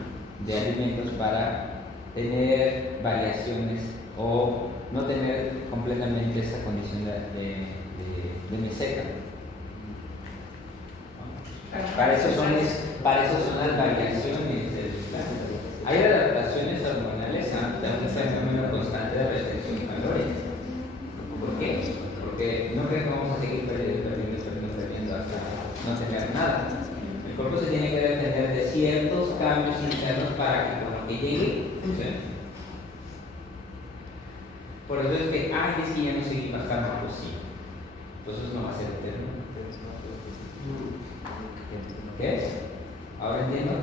de alimentos para tener variaciones o no tener completamente esa condición de meseta. Para eso son las variaciones del plan. Hay adaptaciones hormonales ante un fenómeno constante de restricción de calores. ¿Por qué? Porque no creen que vamos a seguir perdiendo hasta no tener nada. El cuerpo se tiene que defender de ciertos cambios internos para que cuando llegue funcione. Por eso es que, es que ya no seguí bajando, pues sí. Pues eso no va a ser eterno. ¿Qué es? ¿Ahora entiendo?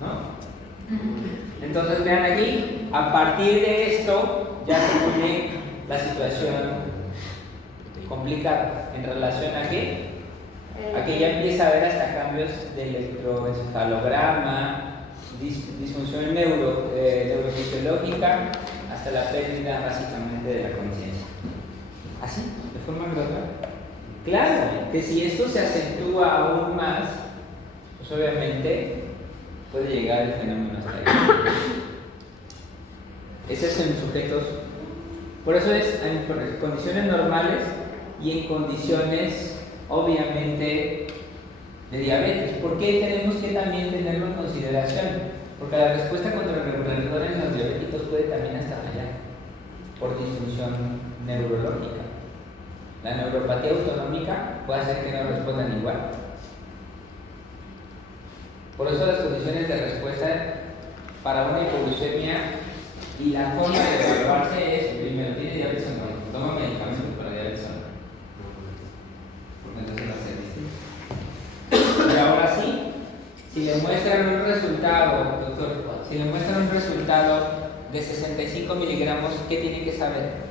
¿No? Entonces vean aquí, a partir de esto ya se pone la situación complicada en relación a qué? A que ya empieza a haber hasta cambios de electroencefalograma, disfunción neurofisiológica, hasta la pérdida básicamente de la conciencia. ¿Así? ¿De forma gradual? Claro, que si esto se acentúa aún más, pues obviamente puede llegar el fenómeno hasta ahí. Ese es en sujetos. Por eso es en condiciones normales y en condiciones, obviamente, de diabetes. ¿Por qué tenemos que también tenerlo en consideración? Porque la respuesta contra el regulador en los diabéticos puede también hasta fallar por disfunción neurológica. La neuropatía autonómica puede hacer que no respondan igual. Por eso las condiciones de respuesta para una hipoglucemia y la forma de evaluarse es, primero, tiene diabetes o no, toma medicamentos para diabetes o no. Porque entonces va a ser distinto. Y ahora sí, si le muestran un resultado, doctor, si le muestran un resultado de 65 miligramos, ¿qué tiene que saber?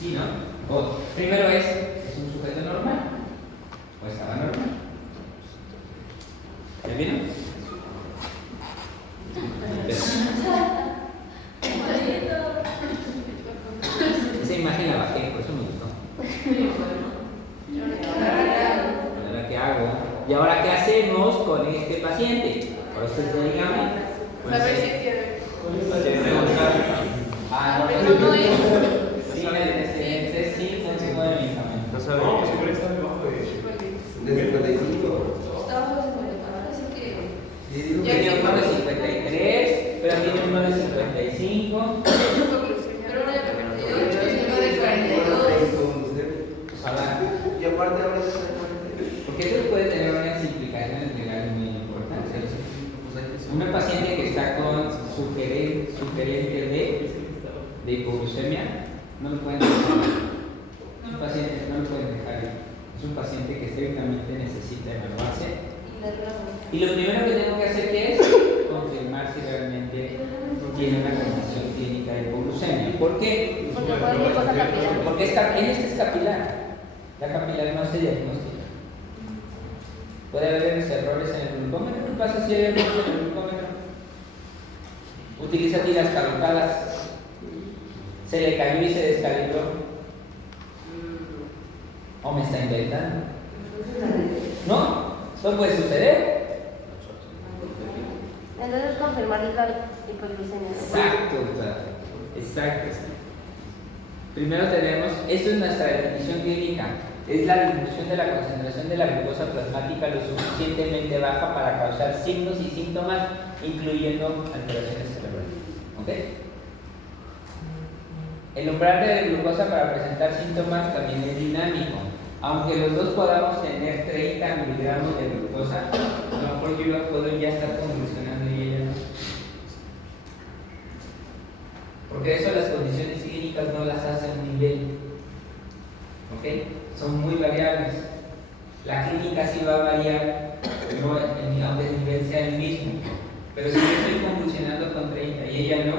Sí, ¿no? O, primero ¿es un sujeto normal? ¿O estaba normal? ¿Ya vieron? Esa imagen la bajé, por eso me gustó. ¿Ahora qué hago? ¿Y ahora qué hacemos con este paciente? Ahora ustedes díganme. No es. Sí, consumo de medicamentos. No sabemos. De 55. Estaba bajo de 50, así que. Tiene uno de 53, pero tiene uno de 55. Pero uno de 48 y uno de 42. Ojalá. Y aparte ahora es 40. Porque eso puede tener unas implicaciones legales muy importantes. Una paciente que está con sugerente de hipoglucemia, no lo pueden dejar. Un paciente no lo pueden dejar. Es un paciente que estrictamente necesita evaluarse. Y lo primero que tengo que hacer ¿qué es? Confirmar si realmente tiene una condición clínica de hipoglucemia. ¿Por qué? Porque fue glucosa capilar. Porque es capilar. La capilar no se diagnostica. Puede haber errores en el glucómetro. ¿Qué pasa si hay errores en el glucómetro? Utiliza tiras caducadas. Se le cayó y se descalibró. ¿O me está inventando? ¿No? ¿Eso puede suceder? Entonces confirmar la hipoglucemia. Exacto. Primero tenemos, esto es nuestra definición clínica, es la disminución de la concentración de la glucosa plasmática lo suficientemente baja para causar signos y síntomas, incluyendo alteraciones cerebrales. ¿Ok? El umbral de glucosa para presentar síntomas también es dinámico. Aunque los dos podamos tener 30 miligramos de glucosa, a lo mejor yo puedo ya estar convulsionando y ella no. Porque eso las condiciones clínicas no las hacen nivel. ¿Ok? Son muy variables. La clínica sí va a variar, no, aunque el nivel sea el mismo. Pero si yo estoy convulsionando con 30 y ella no,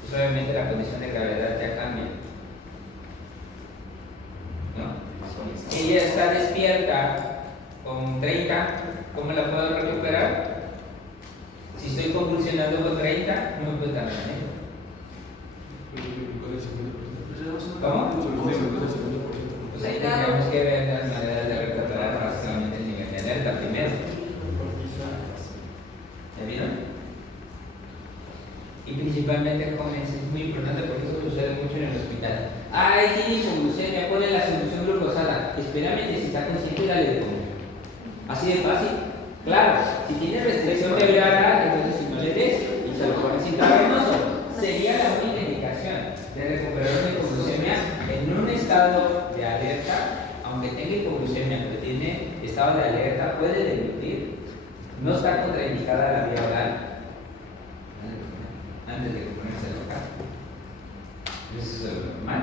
pues obviamente la condición de gravedad ya cambia. ¿No? Ella está despierta con 30, ¿cómo la puedo recuperar? Si estoy convulsionando con 30, no me puede dar manera. ¿Cómo? Pues ahí tendríamos que ver las maneras de recuperar básicamente el nivel de alerta primero. ¿Ya vieron? Y principalmente jóvenes, es muy importante porque eso sucede mucho en el hospital. Ay, tiene convulsión, ponle la solución glucosada. Espérame que si está consciente, dale de comer. Así de fácil. Claro, si tiene restricción de grasa, entonces si no le des y se lo pones intravenoso, sería la única indicación de recuperar una hipoglucemia en un estado de alerta, aunque tenga hipoglucemia, pero tiene estado de alerta, puede deglutir, no está contraindicada la vía oral antes de que ponerse local. ¿Es normal?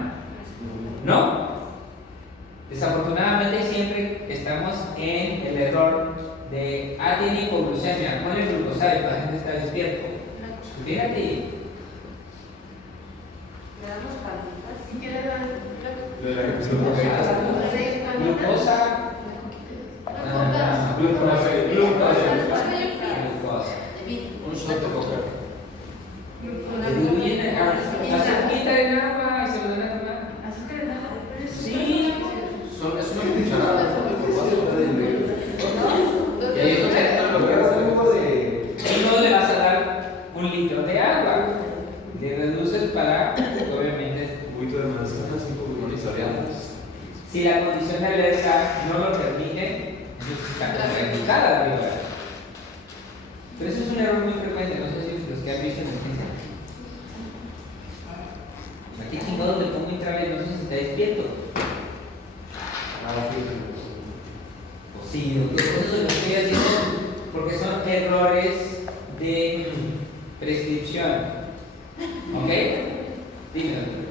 No. Desafortunadamente siempre estamos en el error de tiene hipoglucemia, ponle glucosa y el paciente está despierto. Fíjate. Le damos palitas. Si quieres dar Glucosa. Un shot de coca. Le diluyen azúcar en agua y se lo dan a tomar. ¿Azúcar en agua? Sí. Es una cucharada. Y ahí no le vas a dar 1 litro de agua. Le reduces para, obviamente, Un poquito de manzana, 5 monitoreadas. si la condición de alerta no lo permite, entonces está contraindicada la vía. Pero eso es un error muy frecuente, no sé si los que han visto en urgencia. Aquí chingados le pongo intravenoso si está despierto. Pues sí, por eso lo estoy haciendo, porque son errores de prescripción. ¿Ok? Dímelo.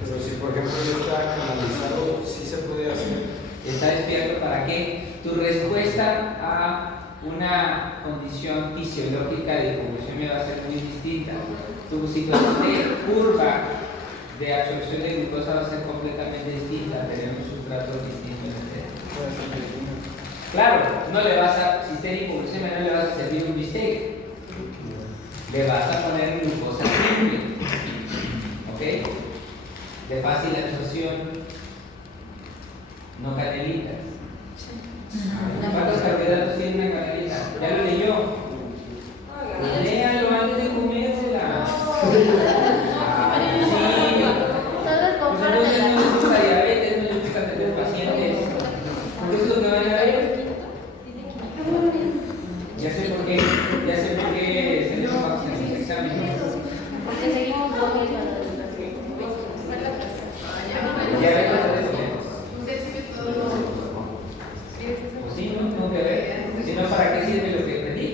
Pero si por ejemplo ya está canalizado, sí se puede hacer. ¿Está despierto para qué? Tu respuesta a una condición fisiológica de hipoglucemia va a ser muy distinta. Tu situación de curva de absorción de glucosa va a ser completamente distinta. Tenemos sustratos distintos. Claro, no le vas a, si está en hipoglucemia, no le vas a servir un bistec. Le vas a poner glucosa simple. ¿Ok? De fácil absorción, no canelitas. ¿Cuántos carbohidratos tiene una canelita? Ya lo leyó. Léalo antes de comérsela. Sí. Pues entonces no les gusta diabetes, no les gusta tener pacientes. ¿Qué es lo que van a ver? Ya sé por qué se les va a hacer sus exámenes. Porque seguimos Ya ven lo que les Usted sirve todos los. Pues sí, no tengo que ver. Si no, ¿para qué sirve lo que aprendí?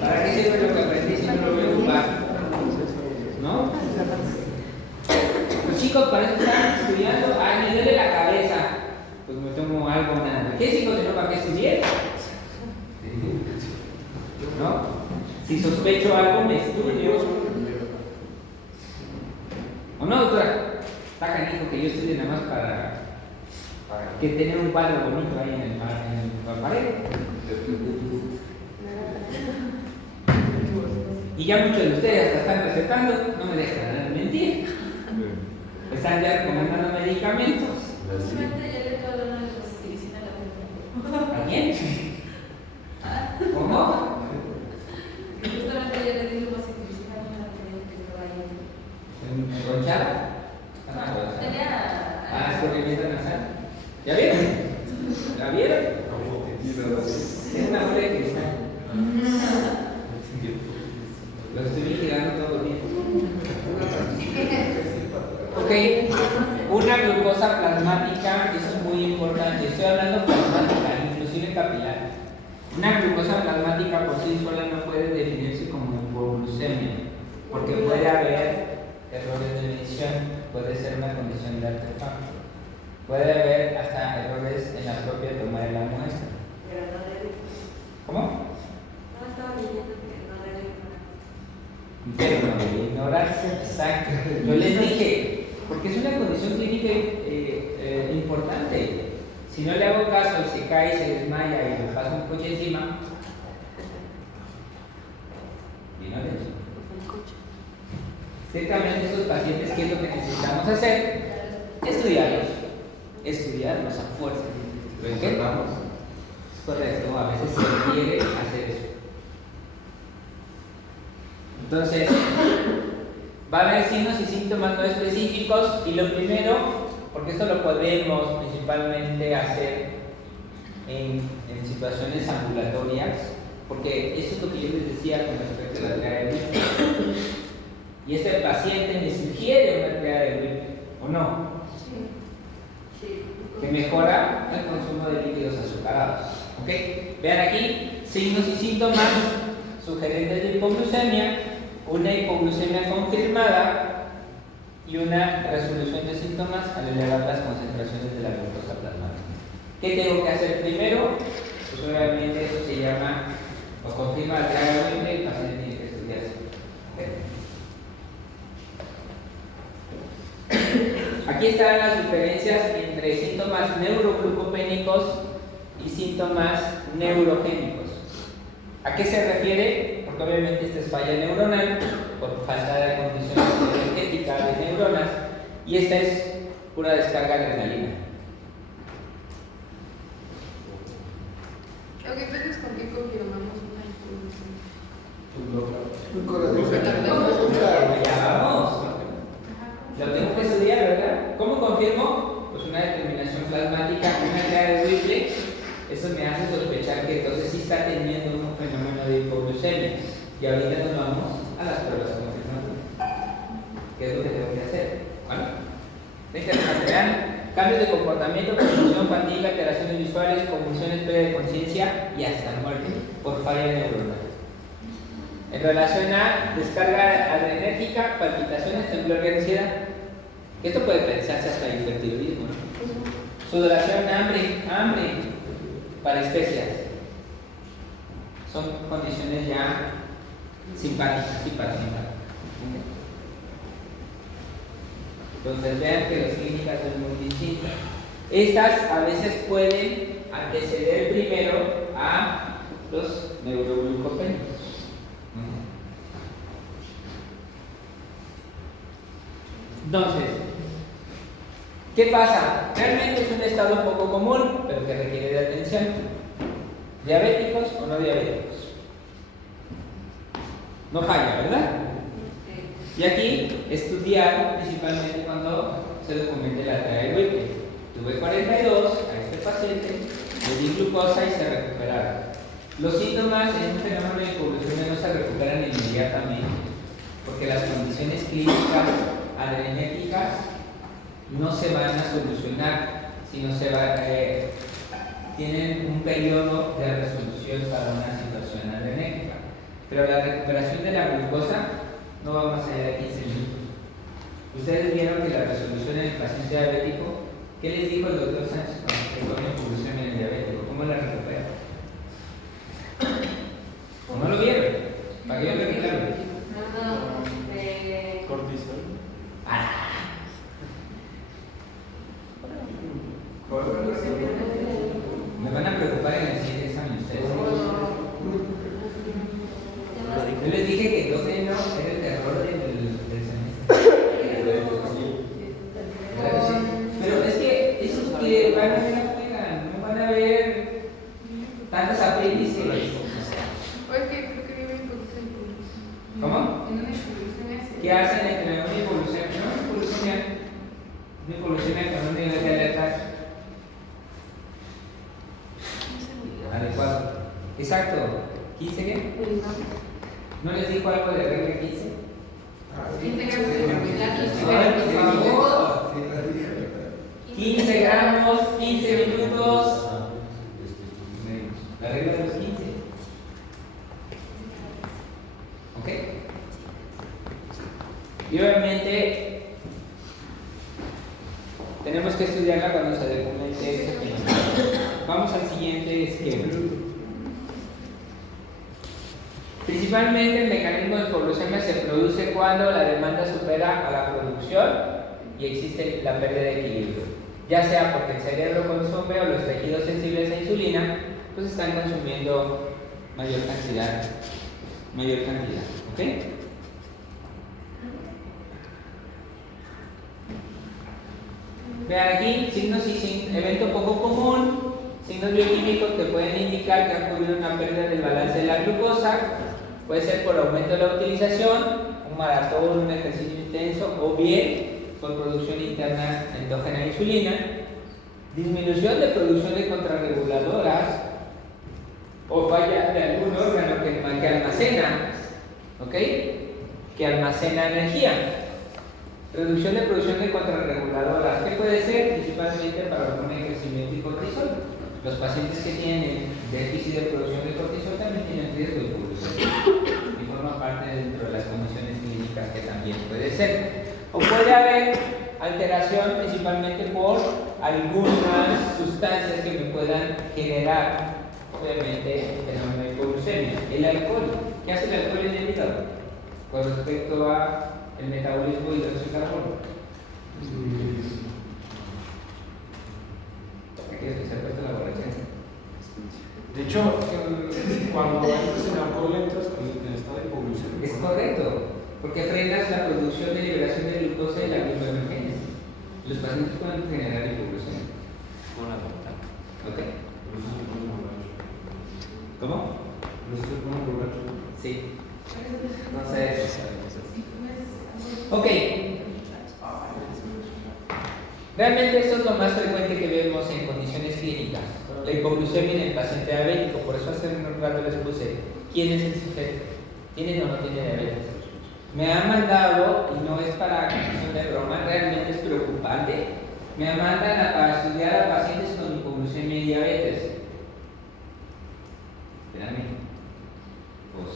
¿Para qué sirve lo que aprendí si no lo voy a ocupar? ¿No? Los chicos para eso están estudiando. Ay, me duele la cabeza. Pues me tomo algo analgésico, si no, ¿para qué estudié? ¿No? Si sospecho algo, me estudio. ¿O no, doctora? Está canijo que yo estudie nada más para que tener un cuadro bonito ahí en la pared. Y ya muchos de ustedes hasta están recetando, no me dejan mentir. Están ya recomendando medicamentos. Justamente ya le acabo de dar una medicina a la ¿A quién? ¿Cómo? Justamente ya le di más medicina a una que estaba ahí. ¿Ronchada? Tenía. Es corrimiento nasal. ¿Ya vieron? ¿La vieron? Es una bola de cristal. Lo estoy vigilando todo el tiempo. Ok, una glucosa plasmática, eso es muy importante. Estoy hablando plasmática, inclusive capilar. Una glucosa plasmática por sí sola no puede definirse como hipoglucemia, porque puede haber errores de medición. puede ser una condición de artefacto. Puede haber hasta errores en la propia toma de la muestra. Pero no debe. ¿Cómo? No, estaba leyendo que no debe ignorarse. Pero no debe ignorarse, exacto. Yo les dije, porque es una condición clínica importante. Si no le hago caso y se cae, se desmaya y me pasa un coche encima, ignoren. Ciertamente estos pacientes, ¿qué es lo que necesitamos hacer? Estudiarlos a fuerza. ¿Lo intentamos? Es correcto, a veces se quiere hacer eso. Entonces, va a haber signos y síntomas no específicos, y lo primero, porque esto lo podemos principalmente hacer en situaciones ambulatorias, porque eso es lo que yo les decía con respecto a la triada de Whipple. Y este paciente me sugiere una triada de Whipple, ¿o no? Sí. Que mejora el consumo de líquidos azucarados. ¿Ok? Vean aquí, signos y síntomas sugerentes de hipoglucemia, una hipoglucemia confirmada y una resolución de síntomas al elevar las concentraciones de la glucosa plasmática. ¿Qué tengo que hacer primero? Pues obviamente eso se llama, o confirma la triada de Whipple, el paciente tiene que estudiarse. Aquí están las diferencias entre síntomas neuroglucopénicos y síntomas neurogénicos. ¿A qué se refiere? Porque obviamente esta es falla neuronal por falta de condiciones energéticas de neuronas, y esta es pura descarga de adrenalina. Ok, entonces, ¿con qué confirmamos una hipoglucemia? Ya vamos. Lo tengo que estudiar, ¿verdad? ¿Cómo confirmo? Pues una determinación plasmática, una triada de Whipple. Eso me hace sospechar que entonces sí está teniendo un fenómeno de hipoglucemia. Y ahorita nos vamos a las pruebas confirmatorias. ¿Qué es lo que tengo que hacer? ¿Vale? Interesante. Vean, cambios de comportamiento, confusión, fatiga, alteraciones visuales, convulsiones, pérdida de conciencia y hasta muerte por falla neuronal. En relación a descarga adrenérgica, palpitaciones, temblor y ansiedad. Esto puede pensarse hasta hipertiroidismo, ¿no? Sudoración, hambre, parestesias. Son condiciones ya simpáticas y parasimpáticas. Entonces vean que las clínicas son muy distintas. Estas a veces pueden anteceder primero a los neuroglucopénicos. Entonces, ¿qué pasa? Realmente es un estado un poco común, pero que requiere de atención. ¿Diabéticos o no diabéticos? No falla, ¿verdad? Y aquí, estudiar principalmente cuando se documente la triada de Whipple. Tuve 42 a este paciente, le di glucosa y se recuperaron. Los síntomas en un fenómeno de hipoglucemia no se recuperan inmediatamente, porque las condiciones clínicas adrenérgicas no se van a solucionar, sino tienen un periodo de resolución para una situación adrenérgica. Pero la recuperación de la glucosa no va más allá de 15 minutos. Ustedes vieron que la resolución en el paciente diabético, ¿qué les dijo el doctor Sánchez cuando empezó una hipoglucemia en el diabético? ¿Cómo la recupera? ¿O no lo vieron? ¿Para qué lo recuperaron? Cortisol. Me van a preocupar en el siguiente examen ustedes. Yo les dije que el endógeno era el terror del semestre. Pero es que esos que van a ver afuera, no van a ver tantos apéndices. Pues que creo que vive un poquito de hipoglucemia. ¿Cómo? En una hipoglucemia. ¿Qué hacen entre una hipoglucemia con un nivel de alerta adecuado? Exacto. ¿15 qué? ¿No les dijo algo de regla 15? 15 gramos de carbohidratos. Ay, por favor. 15 gramos, 15 minutos. La regla de los 15. ¿Ok? Y obviamente tenemos que estudiarla cuando se documente este fenómeno. Vamos al siguiente esquema. Principalmente el mecanismo de hipoglucemia se produce cuando la demanda supera a la producción y existe la pérdida de equilibrio, ya sea porque el cerebro consume o los tejidos sensibles a insulina pues están consumiendo mayor cantidad, ¿ok? Vean aquí, signos y evento poco común, signos bioquímicos que pueden indicar que ha ocurrido una pérdida del balance de la glucosa, puede ser por aumento de la utilización, un maratón, un ejercicio intenso, o bien por producción interna endógena de insulina, disminución de producción de contrarreguladoras, o falla de algún órgano que almacena, ¿ok? Que almacena energía. Reducción de producción de contrarreguladoras, ¿qué puede ser? Principalmente para hormona de crecimiento y cortisol. Los pacientes que tienen déficit de producción de cortisol también tienen riesgo de hipoglucemia y forma parte dentro de las condiciones clínicas que también puede ser. O puede haber alteración principalmente por algunas sustancias que me puedan generar, obviamente, el fenómeno de hipoglucemia. El alcohol, ¿qué hace el alcohol en el hígado con respecto a el metabolismo de hidratos de carbono? ¿Quieres que se apueste la borrachera? De hecho, cuando entras en alcohol entras en estado de hipoglucemia. Es correcto, porque frenas la producción de liberación de glucosa y la gluconeogénesis. Los pacientes pueden generar hipoglucemia. ¿Ok? ¿Cómo? Sí. Entonces, ok. Realmente esto es lo más frecuente que vemos en condiciones clínicas, la hipoglucemia en el paciente diabético. Por eso hace un rato les puse, ¿quién es el sujeto? ¿Tiene o no tiene diabetes? Me han mandado, y no es para cuestión de broma, realmente es preocupante, me mandan para estudiar a pacientes con hipoglucemia y diabetes. Espérame. Pues,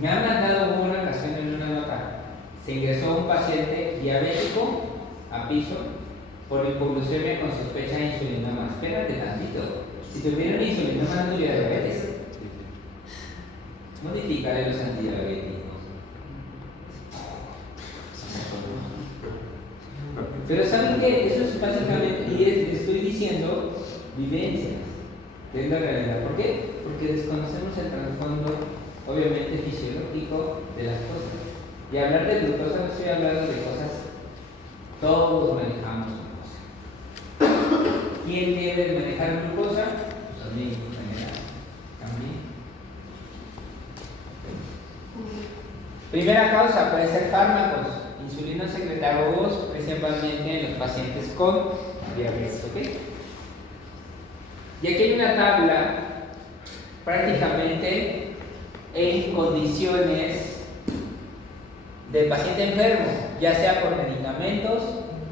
me han mandado una ocasión en una nota, se ingresó un paciente diabético a piso por hipoglucemia con sospecha de insulinoma. Espérate tantito. Si tuviera insulinoma no tuviera diabetes. Modificaré los antidiabéticos. Pero saben que eso es básicamente, y les estoy diciendo vivencias, que es la realidad. ¿Por qué? Porque desconocemos el trasfondo, obviamente fisiológico, de las cosas. Y hablar de glucosa no estoy hablando de cosas, todos manejamos glucosa. ¿Quién debe manejar glucosa? Pues los médicos en general. También. Primera causa puede ser fármacos, insulinos secretagogos, principalmente en los pacientes con diabetes. ¿Ok? Y aquí hay una tabla prácticamente en condiciones del paciente enfermo, ya sea por medicamentos,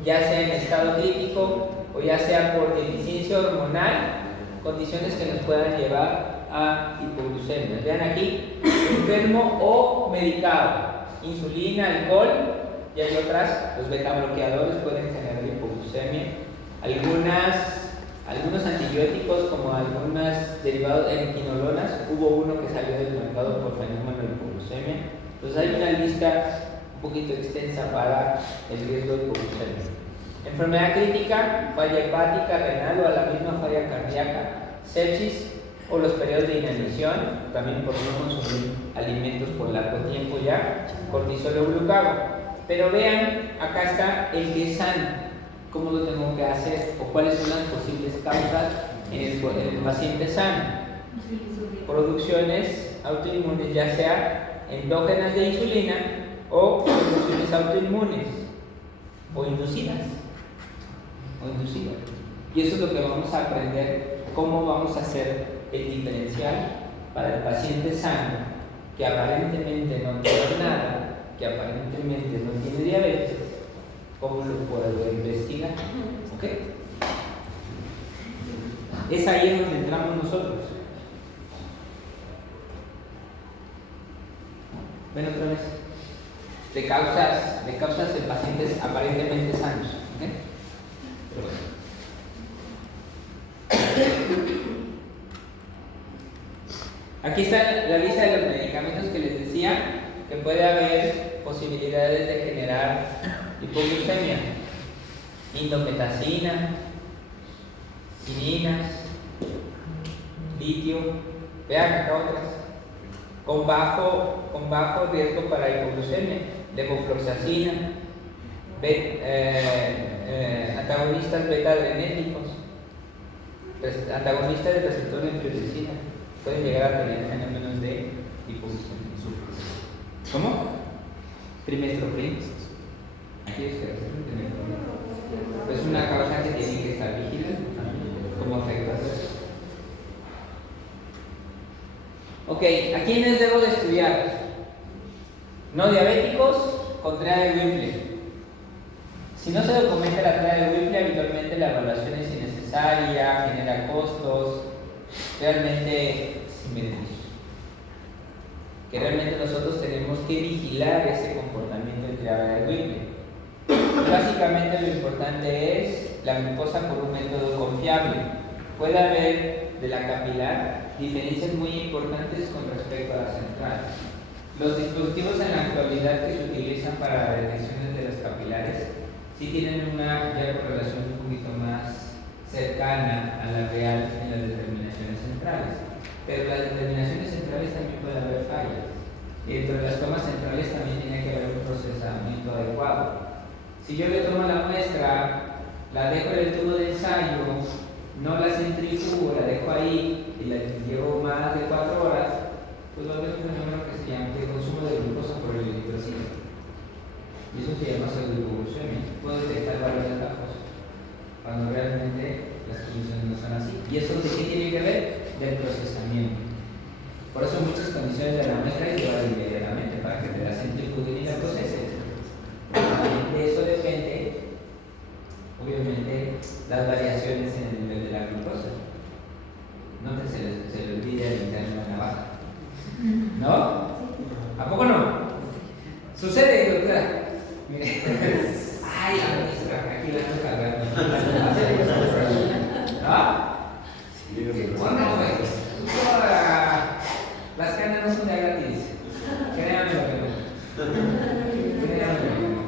ya sea en estado crítico o ya sea por deficiencia hormonal, condiciones que nos puedan llevar a hipoglucemia. Vean aquí, enfermo o medicado, insulina, alcohol, y hay otras, los betabloqueadores pueden generar hipoglucemia, algunos antibióticos como algunos derivados de quinolonas, hubo uno que salió del mercado por fenómeno de hipoglucemia. Entonces hay una lista un poquito extensa para el riesgo de hipoglucemia. Enfermedad crítica, falla hepática, renal o a la misma falla cardíaca, sepsis o los periodos de inanición, también por no consumir alimentos por largo tiempo ya, cortisol o glucago. Pero vean, acá está el que es sano. ¿Cómo lo tengo que hacer? ¿O cuáles son las posibles causas en el paciente sano? Producciones autoinmunes, ya sea endógenas de insulina o producciones autoinmunes o inducidas. Y eso es lo que vamos a aprender, cómo vamos a hacer el diferencial para el paciente sano, que aparentemente no tiene nada, que aparentemente no tiene diabetes. ¿Cómo lo puedo investigar? ¿Ok? Es ahí en donde entramos nosotros. Ven otra vez. De causas de pacientes aparentemente sanos. ¿Ok? Pero bueno. Aquí está la lista de los medicamentos que les decía que puede haber posibilidades de generar hipoglucemia. Indometacina, quininas, litio, vean acá otras, con bajo riesgo para hipoglucemia, levofloxacina, antagonistas beta-adrenérgicos, antagonistas del receptor de angiotensina, pueden llegar a tener fenómenos de hipoglucemia. ¿Cómo? Trimestoprim. Aquí es una causa que tiene que estar vigilante. ¿Cómo afecta eso? Ok, ¿a quiénes debo de estudiar? No diabéticos con TREA de Whipple. Si no se documenta la TREA de Whipple, habitualmente la evaluación es innecesaria, genera costos, realmente sin beneficio. Que realmente nosotros tenemos que vigilar ese comportamiento de TREA de Whipple. Básicamente lo importante es la glucosa por un método confiable. Puede haber de la capilar diferencias muy importantes con respecto a la central. Los dispositivos en la actualidad que se utilizan para detecciones de las capilares sí tienen una ya correlación un poquito más cercana a la real en las determinaciones centrales. Pero las determinaciones centrales también puede haber fallas. Y dentro de las tomas centrales también tiene que haber un procesamiento adecuado. Si yo le tomo la muestra, la dejo en el tubo de ensayo, no la centrifugo, la dejo ahí y la llevo más de 4 horas, pues va a haber un fenómeno que se llama de consumo de glucosa por eritrocito. Y eso se llama pseudoglucemia. Puedo detectar varios atajos cuando realmente las condiciones no son así. ¿Y eso de qué tiene que ver? Del procesamiento. Por eso muchas condiciones de la muestra es llevar inmediatamente para que te la centrifuguen y la proceses. De eso depende, obviamente, las variaciones en el nivel de la glucosa. No que se le olvide alimentar una navaja. ¿No? ¿A poco no? Sucede, doctora. Mire. Ay, la ministra, aquí la estoy cargando. ¿No? ¿Cuándo fue? Las canas no son de gratis. Créanme lo que no. Créanme lo que no.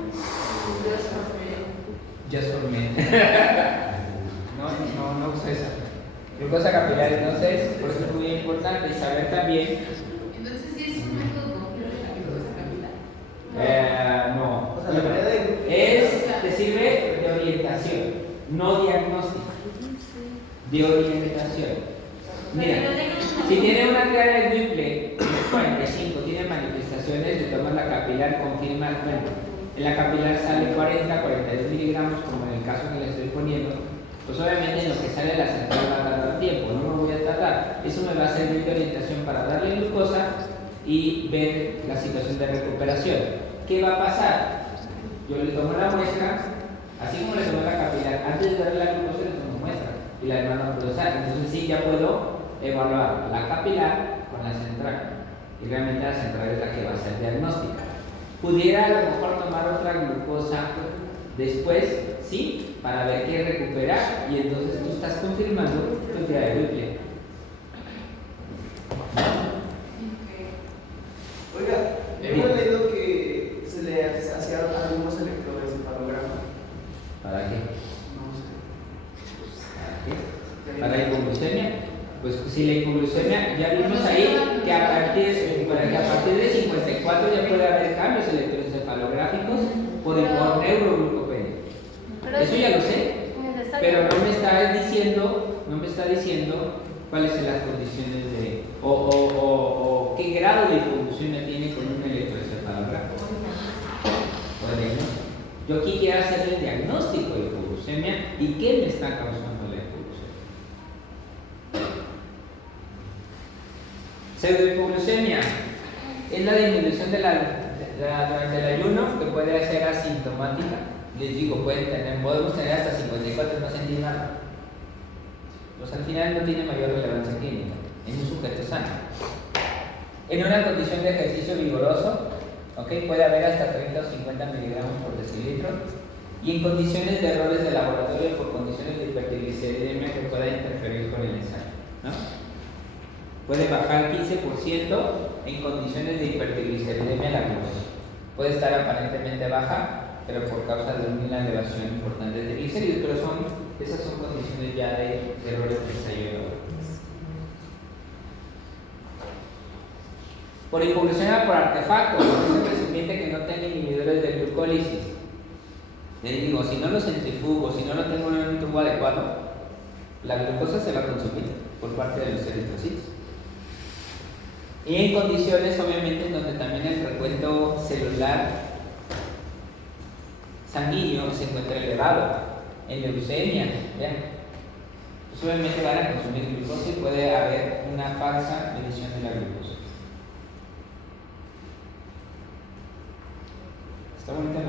Just for men. No uso esa. Glucosa capilar, entonces, por eso es muy importante y saber también. Entonces, ¿sí es un método confiable la glucosa capilar? No. O sea, la verdad Te sirve de orientación, no diagnóstico. De orientación. Mira, si tiene una TREA de Whipple 45, tiene manifestaciones de tomar la capilar, confirma, bueno, en la capilar sale 40, 42 miligramos, como en el caso que le estoy poniendo, pues obviamente en lo que sale la central va a tardar tiempo, no me voy a tardar. Eso me va a servir de orientación para darle glucosa y ver la situación de recuperación. ¿Qué va a pasar? Yo le tomo la muestra, así como le tomo la capilar, antes de darle la glucosa le tomo muestra y la demás no puedo usar. Entonces sí, ya puedo evaluar la capilar con la central y realmente la central es la que va a ser diagnóstica. Pudiera a lo mejor tomar otra glucosa después, sí, para ver qué recupera y entonces tú estás confirmando tu TREA de Whipple. Oiga, hemos leído que se le hacían algunos electroencefalogramas. ¿Para qué? No sé. ¿Para la hipoglucemia? Pues si la hipoglucemia, ya vimos ahí que a partir de 54 ya puede haber cambios electroencefalográficos por neuroglucopenia. Eso ya lo sé, pero no me está diciendo cuáles son las condiciones de o qué grado de hipoglucemia tiene con un electroencefalograma. Yo aquí quiero hacer el diagnóstico de hipoglucemia y qué me está causando la hipoglucemia. Pseudohipoglucemia es la disminución durante el ayuno que puede ser asintomática. Les digo, podemos tener hasta 54 y no sentir nada. Pues al final no tiene mayor relevancia clínica en un sujeto sano. En una condición de ejercicio vigoroso, ¿okay? Puede haber hasta 30 o 50 miligramos por decilitro. y en condiciones de errores de laboratorio por condiciones de hipertrigliceridemia que puedan interferir con el ensayo, ¿no? Puede bajar 15% en condiciones de hipertrigliceridemia la glucosa. Puede estar aparentemente baja, pero por causa de una elevación importante de triglicéridos, pero esas son condiciones ya de errores de ensayo. Por impulsión por artefacto, es un recipiente que no tenga inhibidores de glucólisis. Les digo, si no lo centrifugo, si no lo tengo en un tubo adecuado, la glucosa se va a consumir por parte de los eritrocitos. Y en condiciones, obviamente, en donde también el recuento celular sanguíneo se encuentra elevado, en leucemia, ¿vean? Pues obviamente van a consumir glucosa y puede haber una falsa medición de la glucosa. ¿Está bonita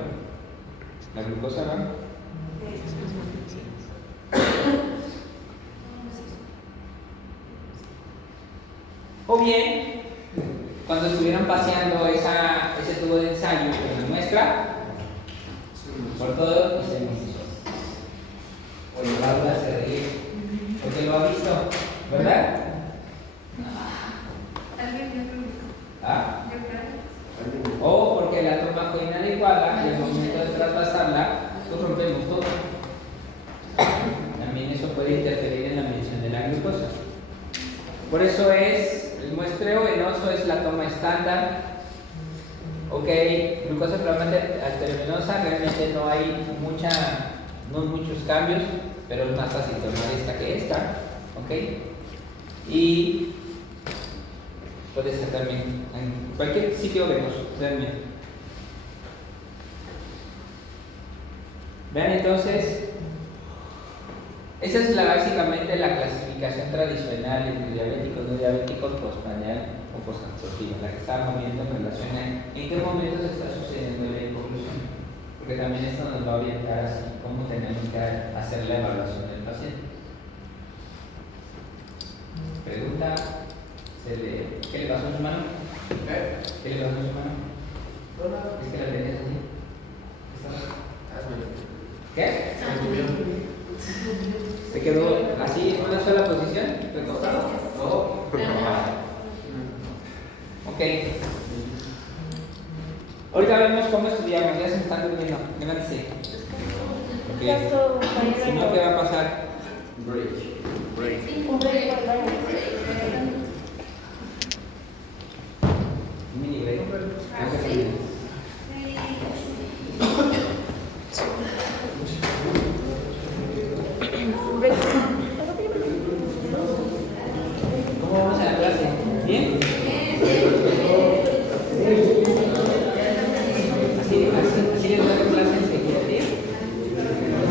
la glucosa, no? O bien, cuando estuvieron paseando ese tubo de ensayo con la muestra, por todo y se inició. Oye, Laura se ríe, porque lo ha visto, ¿verdad? Alguien ya lo ¿Ah? yo creo. O porque la toma fue inadecuada y al momento de traspasarla, pues rompemos todo. También eso puede interferir en la medición de la glucosa. Por eso el muestreo venoso es la toma estándar. Ok, glucosa probablemente arteriovenosa, realmente no hay muchos cambios, pero es más fácil tomar esta que esta. Ok, y puede ser también en cualquier sitio venoso, realmente. Vean entonces, esa es básicamente la clasificación tradicional entre diabéticos, no diabéticos, postprandial o postabsortivo, la que estábamos viendo en relación a en qué momento se está sucediendo la hipoglosía, porque también esto nos va a orientar así cómo tenemos que hacer la evaluación del paciente. Pregunta, ¿qué le pasó a su mano? ¿Qué le pasó a su mano? ¿Es que la tenías así? ¿Qué? ¿Se quedó así en una sola posición? ¿Recostado? No. Ok. Ahorita vemos cómo estudiamos, ya se me están durmiendo. Levántense. Ok. Si no, ¿qué va a pasar? Un break. Un mini break.